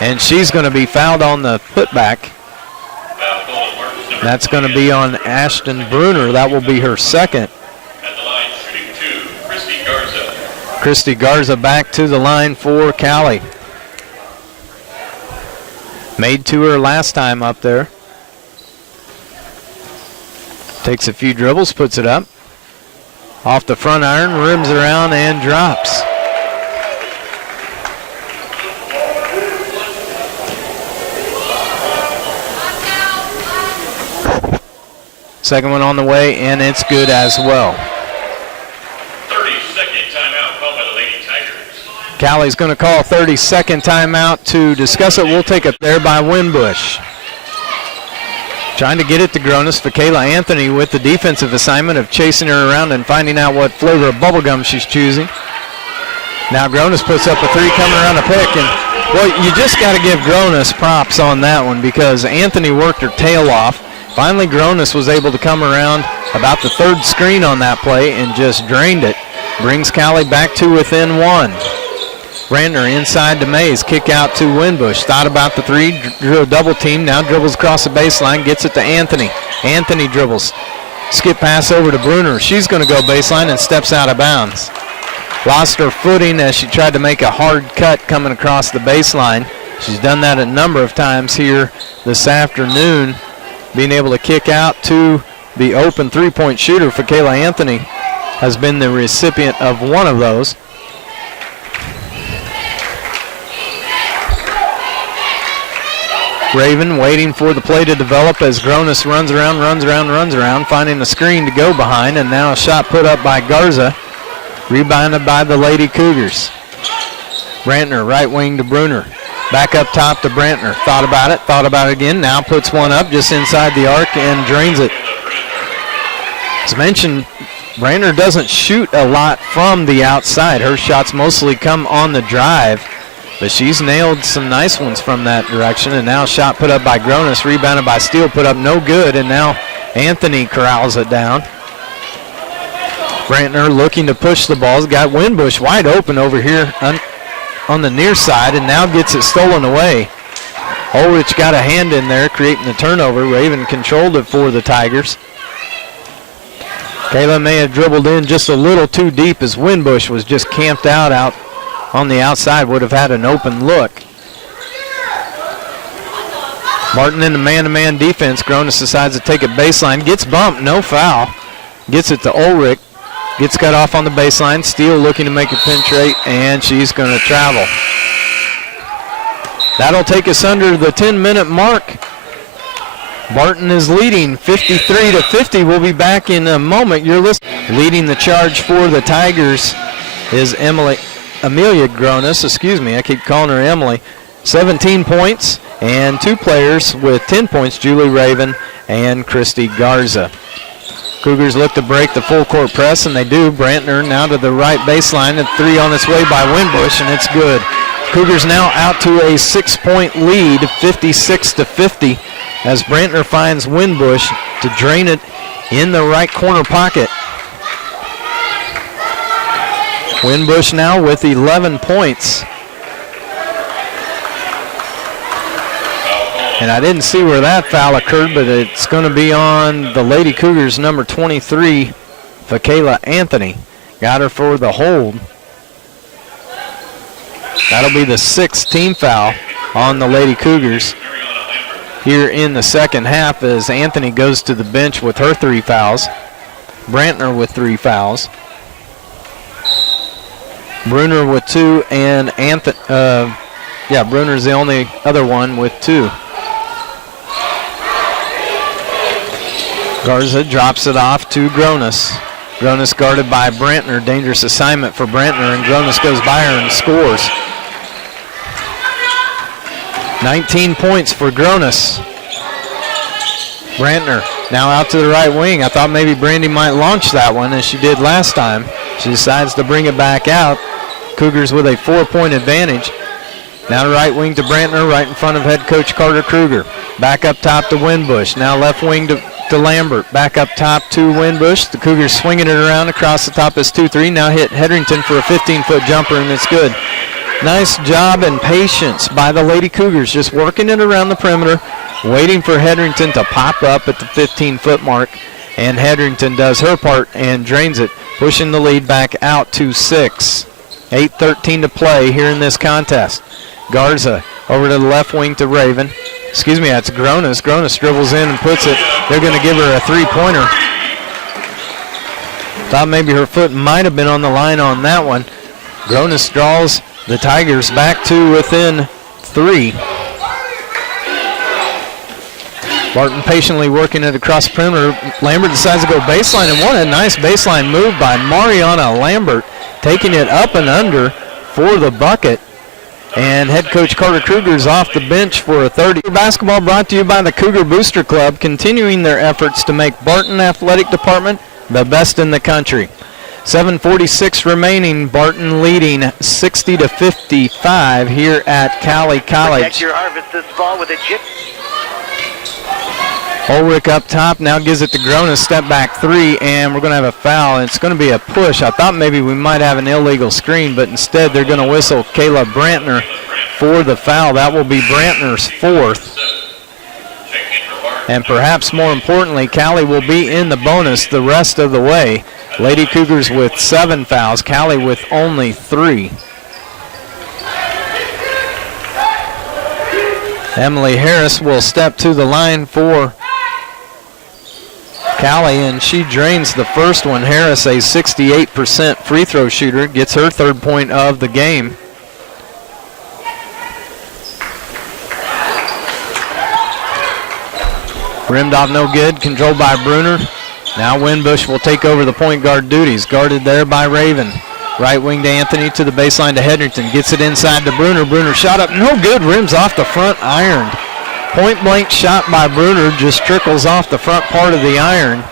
and she's going to be fouled on the putback. That's going to be on Ashton Bruner. That will be her second. At the line, shooting 2, Christy Garza. Christy Garza back to the line for Cowley. Made to her last time up there. Takes a few dribbles, puts it up. Off the front iron, rims around and drops. Second one on the way, and it's good as well. 30-second timeout called by the Lady Tigers. Cowley's going to call a 30-second timeout to discuss it. We'll take it there by Winbush. Trying to get it to Gronis. Fakayla Anthony with the defensive assignment of chasing her around and finding out what flavor of bubblegum she's choosing. Now Gronis puts up a three coming around the pick. And, well, you just got to give Gronis props on that one because Anthony worked her tail off. Finally, Gronis was able to come around about the third screen on that play and just drained it. Brings Cowley back to within one. Brandner inside to Mays, kick out to Winbush. Thought about the three, drew a double team, now dribbles across the baseline, gets it to Anthony. Anthony dribbles. Skip pass over to Bruner. She's going to go baseline and steps out of bounds. Lost her footing as she tried to make a hard cut coming across the baseline. She's done that a number of times here this afternoon, being able to kick out to the open three-point shooter. Fakayla Anthony has been the recipient of one of those. Raven waiting for the play to develop as Gronis runs around, finding a screen to go behind, and now a shot put up by Garza, rebounded by the Lady Cougars. Brantner, right wing to Bruner. Back up top to Brantner. Thought about it again, now puts one up just inside the arc and drains it. As mentioned, Brantner doesn't shoot a lot from the outside. Her shots mostly come on the drive. But she's nailed some nice ones from that direction. And now shot put up by Gronis, rebounded by Steele, put up no good. And now Anthony corrals it down. Brantner looking to push the balls. Got Winbush wide open over here on the near side and now gets it stolen away. Ulrich got a hand in there creating the turnover. Raven controlled it for the Tigers. Kayla may have dribbled in just a little too deep as Winbush was just camped out on the outside, would have had an open look. Barton in the man-to-man defense. Gronis decides to take it baseline. Gets bumped, no foul. Gets it to Ulrich. Gets cut off on the baseline. Steele looking to make it penetrate, and she's going to travel. That'll take us under the 10-minute mark. Barton is leading 53-50. We'll be back in a moment. You're listening. Leading the charge for the Tigers is Amelia Gronis, I keep calling her Emily. 17 points and two players with 10 points, Julie Raven and Christy Garza. Cougars look to break the full court press, and they do. Brantner now to the right baseline, and three on its way by Winbush, and it's good. Cougars now out to a 6-point lead, 56-50, as Brantner finds Winbush to drain it in the right corner pocket. Winbush now with 11 points. And I didn't see where that foul occurred, but it's going to be on the Lady Cougars, number 23, Fakayla Anthony. Got her for the hold. That'll be the 6th team foul on the Lady Cougars here in the second half as Anthony goes to the bench with her 3 fouls. Brantner with 3 fouls. Bruner with 2, and Bruner's the only other one with 2. Garza drops it off to Gronis. Gronis guarded by Brantner. Dangerous assignment for Brantner, and Gronis goes by her and scores. 19 points for Gronis. Brantner now out to the right wing. I thought maybe Brandy might launch that one as she did last time. She decides to bring it back out. Cougars with a 4-point advantage. Now right wing to Brantner, right in front of head coach Carter Kruger. Back up top to Winbush. Now left wing to Lambert. Back up top to Winbush. The Cougars swinging it around across the top is 2-3. Now hit Hedrington for a 15-foot jumper, and it's good. Nice job and patience by the Lady Cougars, just working it around the perimeter, waiting for Hedrington to pop up at the 15-foot mark, and Hedrington does her part and drains it, pushing the lead back out to 6. 8:13 to play here in this contest. Garza over to the left wing to Raven. That's Gronis. Gronis dribbles in and puts it. They're going to give her a 3-pointer. Thought maybe her foot might have been on the line on that one. Gronis draws the Tigers back to within 3. Barton patiently working it across the perimeter. Lambert decides to go baseline, and what a nice baseline move by Mariana Lambert, taking it up and under for the bucket. And head coach Carter Kruger is off the bench for a 30. Basketball brought to you by the Cougar Booster Club, continuing their efforts to make Barton Athletic Department the best in the country. 7:46 remaining, Barton leading 60-55 here at Cowley College. Protect your harvest this fall with a chip. Ulrich up top, now gives it to Gronis, step back three, and we're going to have a foul. It's going to be a push. I thought maybe we might have an illegal screen, but instead they're going to whistle Kayla Brantner for the foul. That will be Brantner's fourth. And perhaps more importantly, Cowley will be in the bonus the rest of the way. Lady Cougars with 7 fouls, Cowley with only 3. Emily Harris will step to the line for Cowley, and she drains the first one. Harris, a 68% free throw shooter, gets her 3rd point of the game. Rimmed off no good, controlled by Bruner. Now Winbush will take over the point guard duties, guarded there by Raven. Right wing to Anthony, to the baseline to Hedrington. Gets it inside to Bruner. Bruner shot up, no good, rims off the front iron. Point blank shot by Bruner, just trickles off the front part of the iron.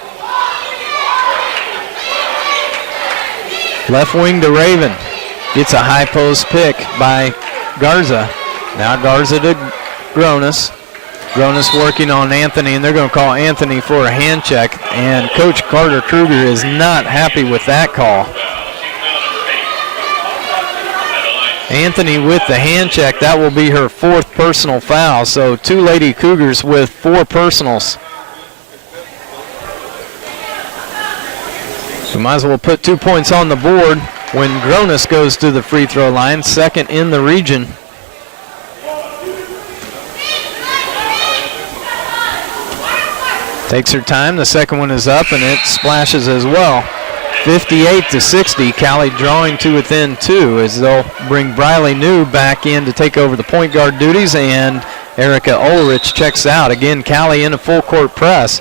Left wing to Raven. Gets a high post pick by Garza. Now Garza to Gronis. Gronis working on Anthony, and they're going to call Anthony for a hand check, and Coach Carter Kruger is not happy with that call. Anthony with the hand check, that will be her 4th personal foul, so 2 Lady Cougars with 4 personals. We might as well put 2 points on the board when Gronis goes to the free throw line, 2nd in the region. Takes her time, the second one is up, and it splashes as well. 58-60, Cowley drawing to within 2 as they'll bring Briley New back in to take over the point guard duties, and Erica Ulrich checks out. Again, Cowley in a full court press.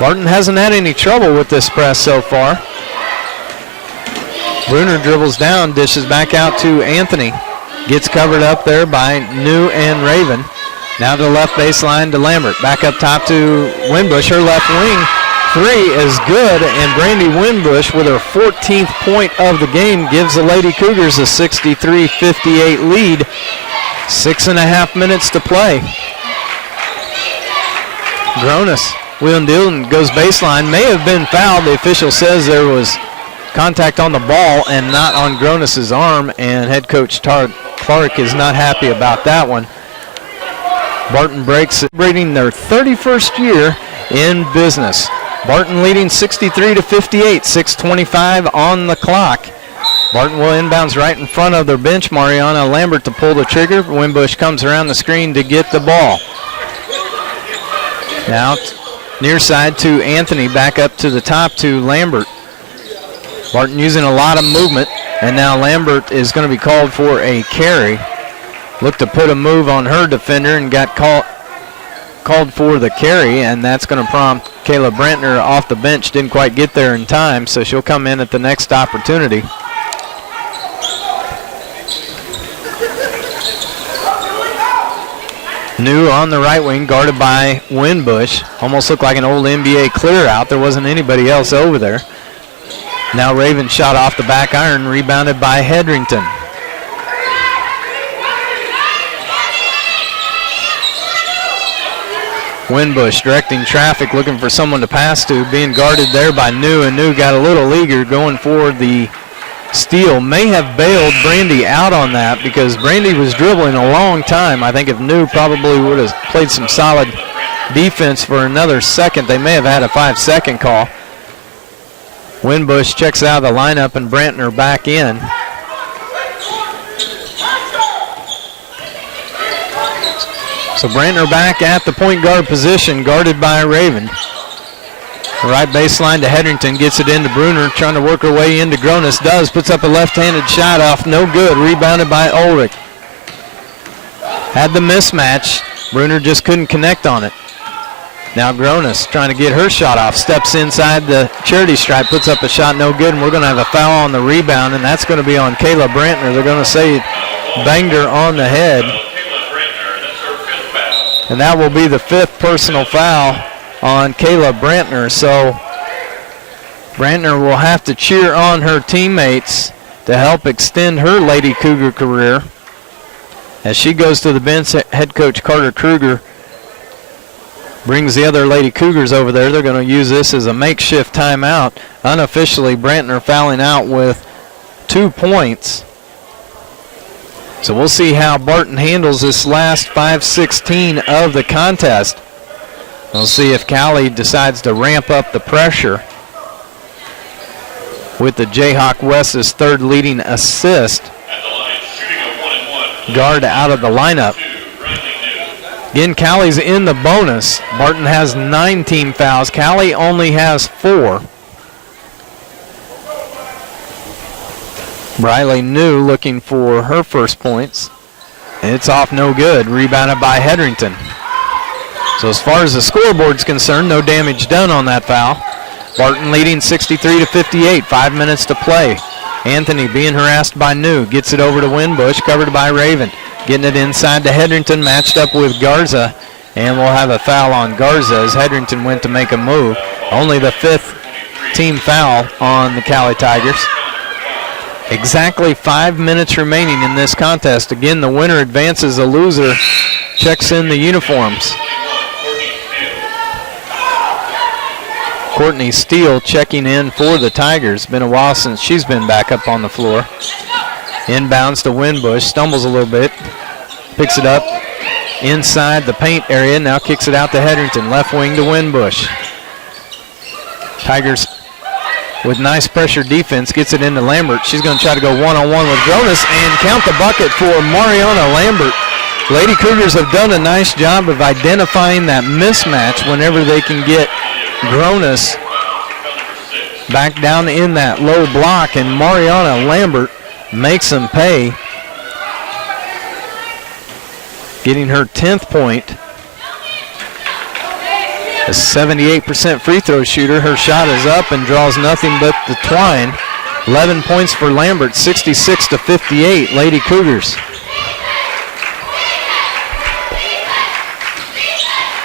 Barton hasn't had any trouble with this press so far. Bruner dribbles down, dishes back out to Anthony. Gets covered up there by New and Raven. Now to the left baseline to Lambert. Back up top to Winbush. Her left wing 3 is good, and Brandy Winbush with her 14th point of the game gives the Lady Cougars a 63-58 lead. 6.5 minutes to play. Gronis, William Dillon goes baseline. May have been fouled. The official says there was contact on the ball and not on Gronis's arm, and head coach Clark is not happy about that one. Barton breaks, celebrating their 31st year in business. Barton leading 63-58, 6:25 on the clock. Barton will inbounds right in front of their bench. Mariana Lambert to pull the trigger. Winbush comes around the screen to get the ball. Now near side to Anthony, back up to the top to Lambert. Barton using a lot of movement, and now Lambert is going to be called for a carry. Looked to put a move on her defender and got called for the carry, and that's going to prompt Kayla Brantner off the bench. Didn't quite get there in time, so she'll come in at the next opportunity. New on the right wing, guarded by Winbush. Almost looked like an old NBA clear out. There wasn't anybody else over there. Now Raven shot off the back iron, rebounded by Hedrington. Winbush directing traffic, looking for someone to pass to, being guarded there by New, and New got a little eager going for the steal. May have bailed Brandy out on that because Brandy was dribbling a long time. I think if New probably would have played some solid defense for another second, they may have had a 5-second call. Winbush checks out of the lineup and Brantner back in. So Brantner back at the point guard position, guarded by Raven. Right baseline to Hedrington, gets it into Bruner, trying to work her way into Gronis. Does, puts up a left-handed shot off, no good, rebounded by Ulrich. Had the mismatch, Bruner just couldn't connect on it. Now Gronis trying to get her shot off. Steps inside the charity stripe, puts up a shot, no good, and we're going to have a foul on the rebound, and that's going to be on Kayla Brantner. They're going to say banged her on the head. And that will be the 5th personal foul on Kayla Brantner. So Brantner will have to cheer on her teammates to help extend her Lady Cougar career. As she goes to the bench, head coach Carter Kruger brings the other Lady Cougars over there. They're going to use this as a makeshift timeout. Unofficially, Brantner fouling out with 2 points. So we'll see how Barton handles this last 5:16 of the contest. We'll see if Cowley decides to ramp up the pressure with the Jayhawk West's 3rd leading assist. Guard out of the lineup. Again, Cowley's in the bonus. Barton has 9 team fouls. Cowley only has 4. Briley New looking for her first points. It's off no good. Rebounded by Hedrington. So as far as the scoreboard's concerned, no damage done on that foul. Barton leading 63-58. 5 minutes to play. Anthony being harassed by New. Gets it over to Winbush, covered by Raven. Getting it inside to Hedrington, matched up with Garza. And we'll have a foul on Garza as Hedrington went to make a move. Only the 5th team foul on the Cowley Tigers. Exactly 5 minutes remaining in this contest. Again, the winner advances, the loser checks in the uniforms. Courtney Steele checking in for the Tigers. Been a while since she's been back up on the floor. Inbounds to Winbush, stumbles a little bit, picks it up inside the paint area, now kicks it out to Hedrington. Left wing to Winbush. Tigers with nice pressure defense, gets it into Lambert. She's going to try to go one-on-one with Gronis and count the bucket for Mariana Lambert. Lady Cougars have done a nice job of identifying that mismatch whenever they can get Gronis back down in that low block, and Mariana Lambert makes them pay, getting her 10th point. A 78% free throw shooter. Her shot is up and draws nothing but the twine. 11 points for Lambert, 66-58, Lady Cougars.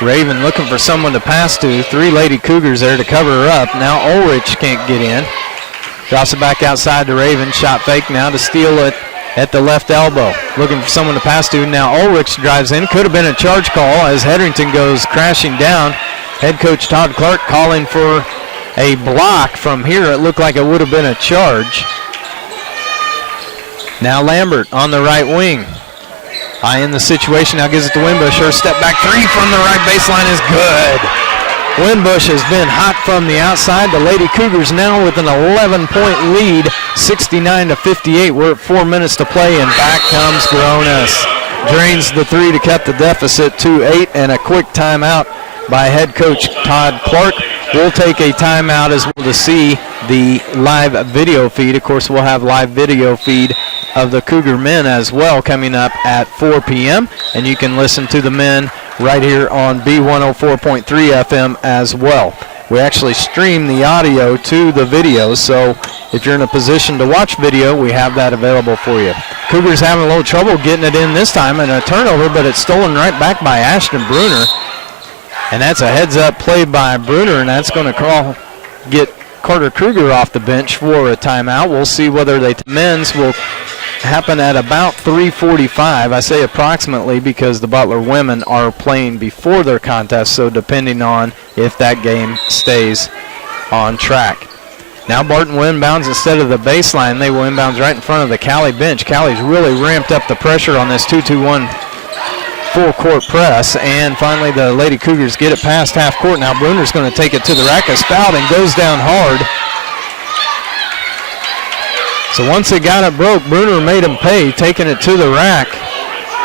Raven looking for someone to pass to. 3 Lady Cougars there to cover her up. Now Ulrich can't get in. Drops it back outside to Raven. Shot fake now to steal it at the left elbow. Looking for someone to pass to. Now Ulrich drives in. Could have been a charge call as Hedrington goes crashing down. Head coach Todd Clark calling for a block. From here it looked like it would have been a charge. Now Lambert on the right wing. High in the situation, now gives it to Winbush. Her step back 3 from the right baseline is good. Winbush has been hot from the outside. The Lady Cougars now with an 11-point lead, 69-58. We're at 4 minutes to play, and back comes Gronis. Drains the 3 to cut the deficit to 8, and a quick timeout by head coach Todd Clark. We'll take a timeout as well to see the live video feed. Of course, we'll have live video feed of the Cougar men as well coming up at 4 p.m. And you can listen to the men right here on B104.3 FM as well. We actually stream the audio to the video, so if you're in a position to watch video, we have that available for you. Cougars having a little trouble getting it in this time, and a turnover, but it's stolen right back by Ashton Bruner. And that's a heads-up play by Bruner, and that's going to get Carter Kruger off the bench for a timeout. We'll see whether the men's will happen at about 3:45. I say approximately because the Butler women are playing before their contest, so depending on if that game stays on track. Now Barton will inbounds instead of the baseline. They will inbounds right in front of the Cowley bench. Cowley's really ramped up the pressure on this 2-2-1 full-court press, and finally the Lady Cougars get it past half court. Now Bruner's going to take it to the rack, is fouled and goes down hard. So once they got it broke, Bruner made him pay, taking it to the rack.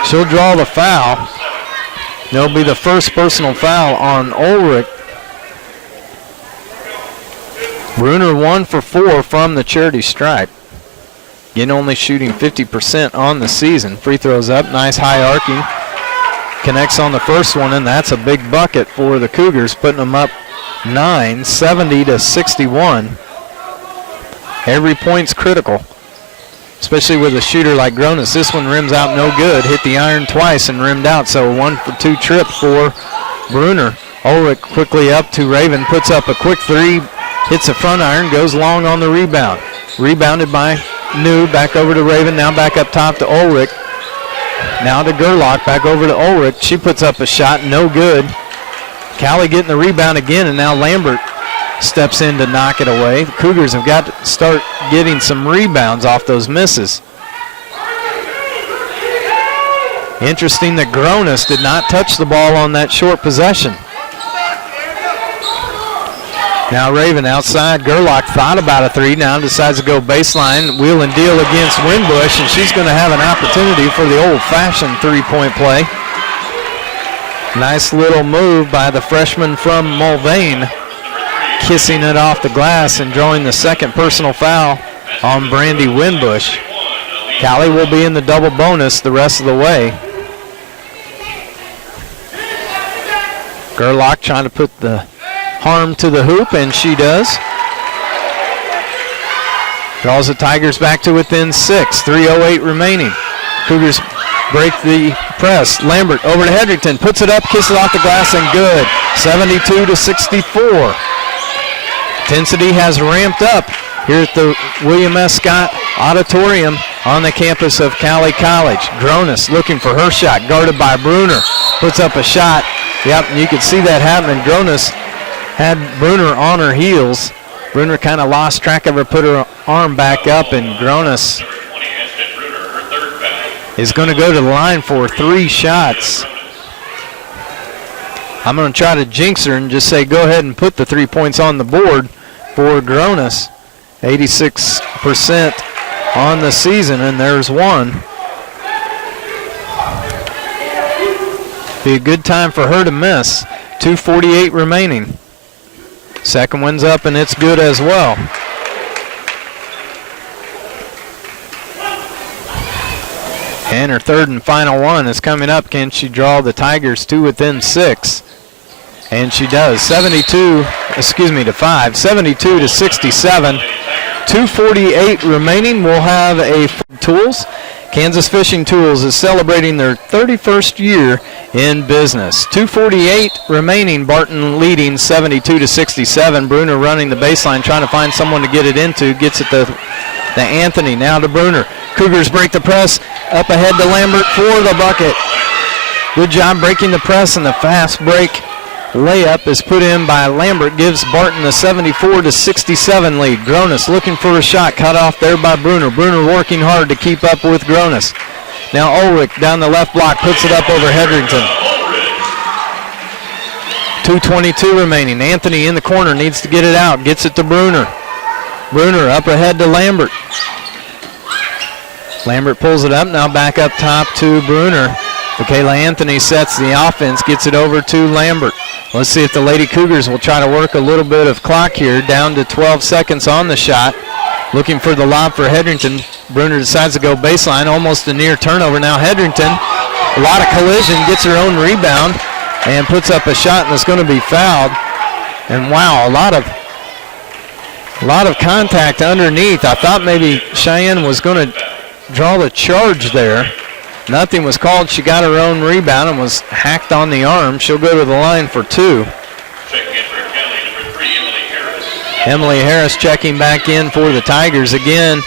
She'll draw the foul. It'll be the first personal foul on Ulrich. Bruner 1 for 4 from the charity stripe. Again, only shooting 50% on the season. Free throws up, nice high arcing. connects on the first one, and that's a big bucket for the Cougars, putting them up 9, 70-61. Every point's critical, especially with a shooter like Gronis. This one rims out no good. Hit the iron twice and rimmed out, so 1-for-2 trip for Bruner. Ulrich quickly up to Raven, puts up a quick three, hits the front iron, goes long on the rebound. Rebounded by New, back over to Raven, now back up top to Ulrich. Now to Gerlach, back over to Ulrich. She puts up a shot, no good. Cowley getting the rebound again, and now Lambert steps in to knock it away. The Cougars have got to start getting some rebounds off those misses. Interesting that Gronis did not touch the ball on that short possession. Now Raven outside. Gerlach thought about a three, now decides to go baseline, wheel and deal against Winbush, and she's going to have an opportunity for the old-fashioned three-point play. Nice little move by the freshman from Mulvane, kissing it off the glass and drawing the second personal foul on Brandy Winbush. Cowley will be in the double bonus the rest of the way. Gerlach trying to put the harm to the hoop, and she does. Draws the Tigers back to within 6. 3:08 remaining. Cougars break the press. Lambert over to Hedrington, puts it up, kisses off the glass, and good. 72-64. Intensity has ramped up here at the William S. Scott Auditorium on the campus of Cowley College. Gronis looking for her shot, guarded by Bruner. Puts up a shot. Yep, you can see that happening. Gronis had Bruner on her heels. Bruner kind of lost track of her, put her arm back up, and Gronis is going to go to the line for 3 shots. I'm going to try to jinx her and just say go ahead and put the 3 points on the board for Gronis. 86% on the season, and there's one. Be a good time for her to miss. 2:48 remaining. Second one's up, and it's good as well. And her third and final one is coming up. Can she draw the Tigers to within 6? And she does. 72-5. 72-67. 2:48 remaining. We'll have a Tools. Kansas Fishing Tools is celebrating their 31st year in business. 2:48 remaining. Barton leading 72-67. Bruner running the baseline, trying to find someone to get it into. Gets it to Anthony. Now to Bruner. Cougars break the press. Up ahead to Lambert for the bucket. Good job breaking the press, and the fast break layup is put in by Lambert. Gives Barton the 74-67 lead. Gronis looking for a shot. Cut off there by Bruner. Bruner working hard to keep up with Gronis. Now Ulrich down the left block, puts it up over Hedrington. 2:22 remaining. Anthony in the corner, needs to get it out. Gets it to Bruner. Bruner up ahead to Lambert. Lambert pulls it up, now back up top to Bruner. Michaela Anthony sets the offense, gets it over to Lambert. Let's see if the Lady Cougars will try to work a little bit of clock here. Down to 12 seconds on the shot. Looking for the lob for Hedrington. Bruner decides to go baseline, almost a near turnover. Now Hedrington, a lot of collision, gets her own rebound and puts up a shot, and it's going to be fouled. And wow, a lot of contact underneath. I thought maybe Cheyenne was going to draw the charge there. Nothing was called. She got her own rebound and was hacked on the arm. She'll go to the line for 2. Checking in for Cowley, number 3, Emily Harris. Emily Harris checking back in for the Tigers again.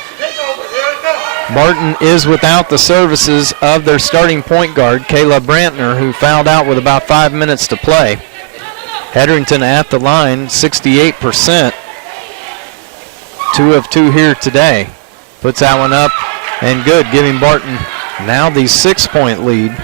Barton is without the services of their starting point guard, Kayla Brantner, who fouled out with about 5 minutes to play. Hedrington at the line, 68%. 2 of 2 here today. Puts that one up and good, giving Barton now the 6-point lead.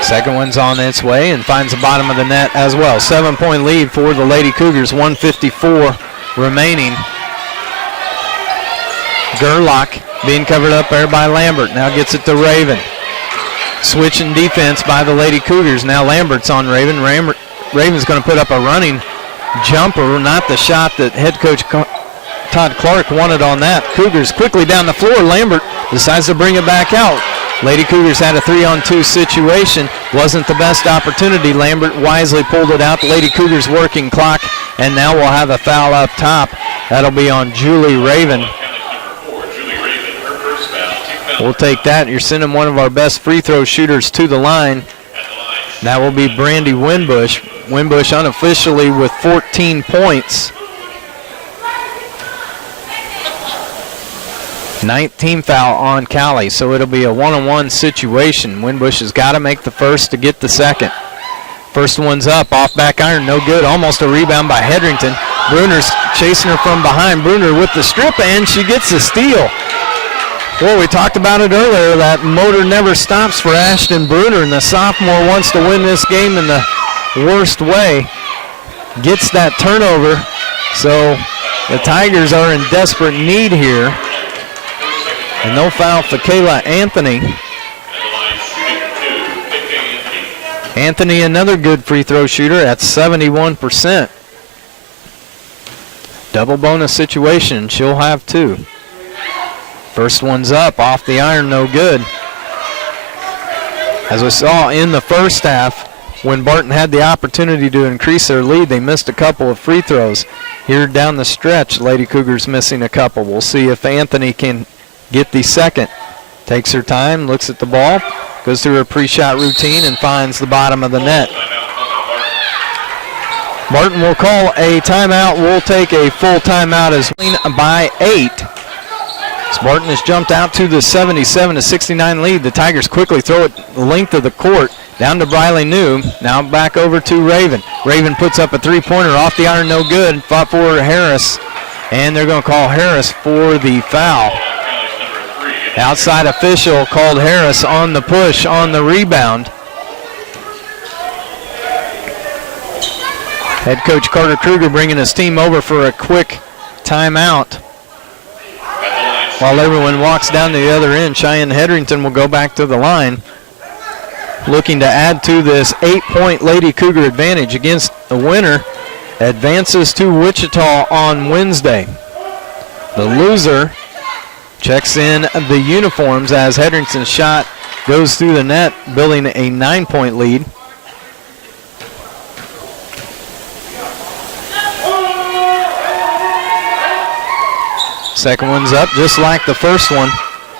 Second one's on its way and finds the bottom of the net as well. 7-point lead for the Lady Cougars, 1:54 remaining. Gerlach being covered up there by Lambert. Now gets it to Raven. Switching defense by the Lady Cougars. Now Lambert's on Raven. Raven's going to put up a running jumper, not the shot that head coach Todd Clark wanted on that. Cougars quickly down the floor. Lambert decides to bring it back out. Lady Cougars had a 3-on-2 situation. Wasn't the best opportunity. Lambert wisely pulled it out. The Lady Cougars working clock, and now we'll have a foul up top. That'll be on Julie Raven. We'll take that. You're sending one of our best free throw shooters to the line. That will be Brandy Winbush. Winbush unofficially with 14 points. 19 foul on Cowley, so it'll be a one-on-one situation. Winbush has got to make the first to get the second. First one's up, off back iron, no good. Almost a rebound by Hedrington. Bruner's chasing her from behind. Bruner with the strip, and she gets the steal. Well, we talked about it earlier, that motor never stops for Ashton Bruner, and the sophomore wants to win this game in the worst way. Gets that turnover, so the Tigers are in desperate need here. And no foul for Kayla Anthony. Anthony, another good free throw shooter at 71%. Double bonus situation, she'll have 2. First one's up, off the iron, no good. As we saw in the first half, when Barton had the opportunity to increase their lead, they missed a couple of free throws. Here down the stretch, Lady Cougars missing a couple. We'll see if Anthony can get the second. Takes her time, looks at the ball, goes through her pre-shot routine and finds the bottom of the net. Barton will call a timeout. We'll take a full timeout as by 8. Barton has jumped out to the 77-69 lead. The Tigers quickly throw it the length of the court down to Briley New. Now back over to Raven. Raven puts up a three-pointer off the iron, no good. Fought for Harris, and they're going to call Harris for the foul. Outside official called Harris on the push on the rebound. Head coach Carter Kruger bringing his team over for a quick timeout. While everyone walks down to the other end, Cheyenne Hedrington will go back to the line, looking to add to this 8-point Lady Cougar advantage against the winner. Advances to Wichita on Wednesday. The loser checks in the uniforms as Hedrington's shot goes through the net, building a 9-point lead. Second one's up just like the first one,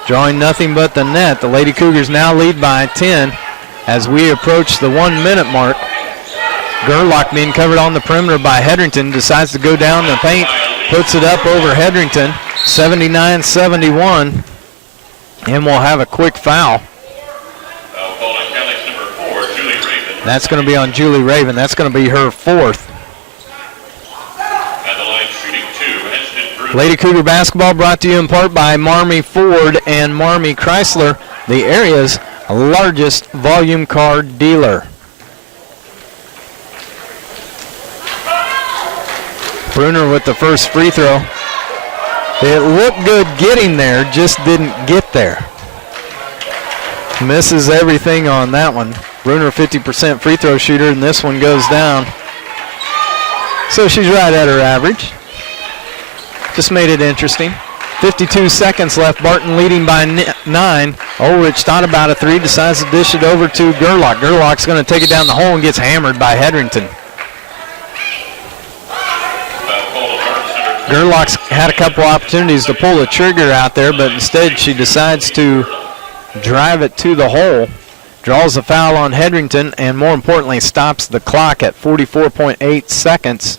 drawing nothing but the net. The Lady Cougars now lead by 10 as we approach the 1-minute mark. Gerlach being covered on the perimeter by Hedrington, decides to go down the paint, puts it up over Hedrington, 79-71, and we'll have a quick foul. That's going to be on Julie Raven. That's going to be her 4th. Lady Cougar basketball brought to you in part by Marmee Ford and Marmee Chrysler, the area's largest volume car dealer. Bruner with the first free throw. It looked good getting there, just didn't get there. Misses everything on that one. Bruner 50% free throw shooter, and this one goes down. So she's right at her average. Just made it interesting. 52 seconds left. Barton leading by 9. Ulrich thought about a 3, decides to dish it over to Gerlach. Gerlach's going to take it down the hole and gets hammered by Hedrington. Gerlach's had a couple opportunities to pull the trigger out there, but instead she decides to drive it to the hole. Draws a foul on Hedrington, and more importantly, stops the clock at 44.8 seconds.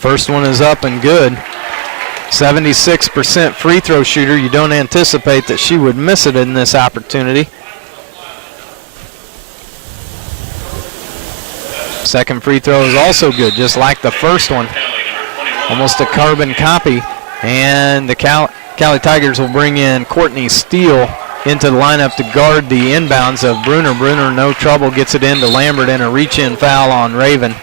First one is up and good. 76% free throw shooter. You don't anticipate that she would miss it in this opportunity. Second free throw is also good, just like the first one. Almost a carbon copy. And the Cowley Tigers will bring in Courtney Steele into the lineup to guard the inbounds of Bruner. Bruner, no trouble, gets it into Lambert, and a reach-in foul on Raven.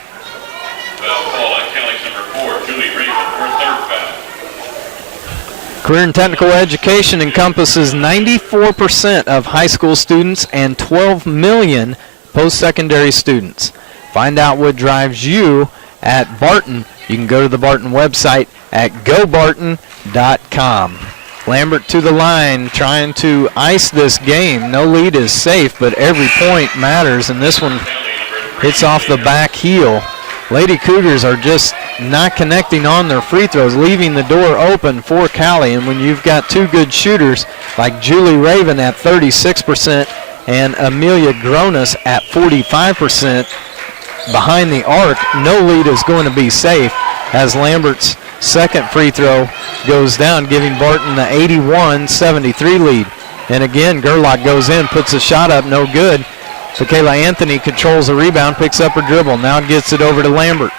Career and technical education encompasses 94% of high school students and 12 million post-secondary students. Find out what drives you at Barton. You can go to the Barton website at gobarton.com. Lambert to the line, trying to ice this game. No lead is safe, but every point matters, and this one hits off the back heel. Lady Cougars are just not connecting on their free throws, leaving the door open for Cowley. And when you've got two good shooters like Julie Raven at 36% and Amelia Gronis at 45% behind the arc, no lead is going to be safe as Lambert's second free throw goes down, giving Barton the 81-73 lead. And again, Gerlach goes in, puts a shot up, no good. Michaela Anthony controls the rebound, picks up her dribble, now gets it over to Lambert.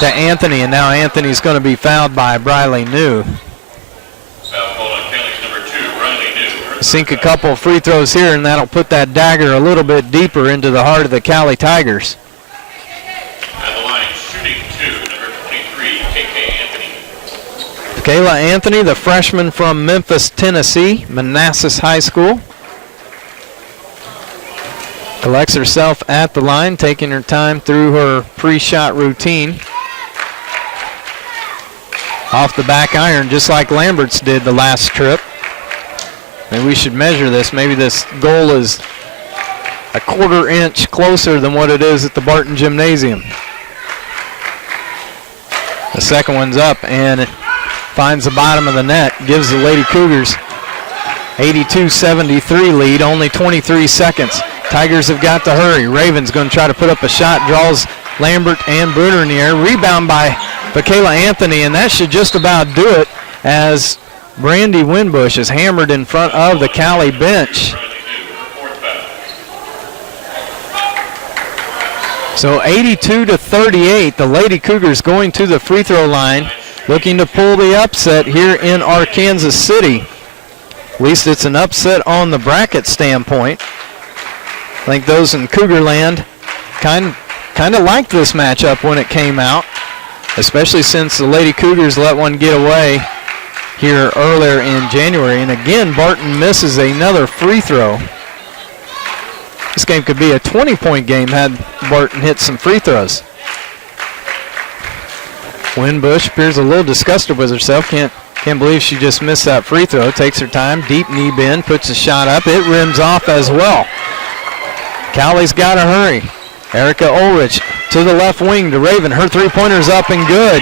To Anthony, and now Anthony's going to be fouled by Briley New. Foul call on Cowley's number 2, Riley New. Sink a couple of free throws here, and that'll put that dagger a little bit deeper into the heart of the Cowley Tigers. At the line, shooting 2, number 23, KK Anthony. Kayla Anthony, the freshman from Memphis, Tennessee, Manassas High School. Collects herself at the line, taking her time through her pre-shot routine. Off the back iron, just like Lambert's did the last trip. Maybe we should measure this. Maybe this goal is a quarter inch closer than what it is at the Barton Gymnasium. The second one's up, and it finds the bottom of the net, gives the Lady Cougars 82-73 lead, only 23 seconds. Tigers have got to hurry. Raven's going to try to put up a shot, draws Lambert and Bruner in the air. Rebound by Michaela Anthony, and that should just about do it as Brandy Winbush is hammered in front of the Cowley bench. So 82-38, the Lady Cougars going to the free throw line, looking to pull the upset here in Arkansas City. At least it's an upset on the bracket standpoint. I think those in Cougar Land kind of liked this matchup when it came out, especially since the Lady Cougars let one get away here earlier in January. And again, Barton misses another free throw. This game could be a 20-point game had Barton hit some free throws. Winbush appears a little disgusted with herself. Can't believe she just missed that free throw. Takes her time, deep knee bend, puts a shot up. It rims off as well. Cowley's got to hurry. Erica Ulrich to the left wing to Raven. Her three-pointer's up and good.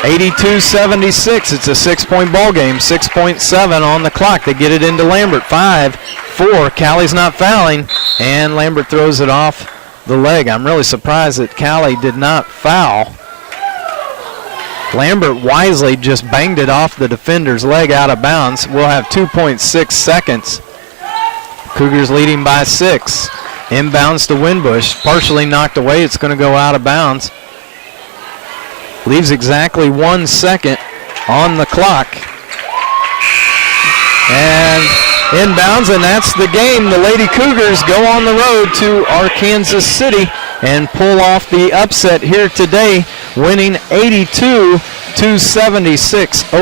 82-76. It's a 6-point ball game. 6.7 on the clock. They get it into Lambert. 5-4. Cowley's not fouling, and Lambert throws it off the leg. I'm really surprised that Cowley did not foul. Lambert wisely just banged it off the defender's leg out of bounds. We'll have 2.6 seconds. Cougars leading by 6. Inbounds to Winbush. Partially knocked away. It's going to go out of bounds. Leaves exactly 1 second on the clock. And inbounds, and that's the game. The Lady Cougars go on the road to Arkansas City and pull off the upset here today, winning 82-76.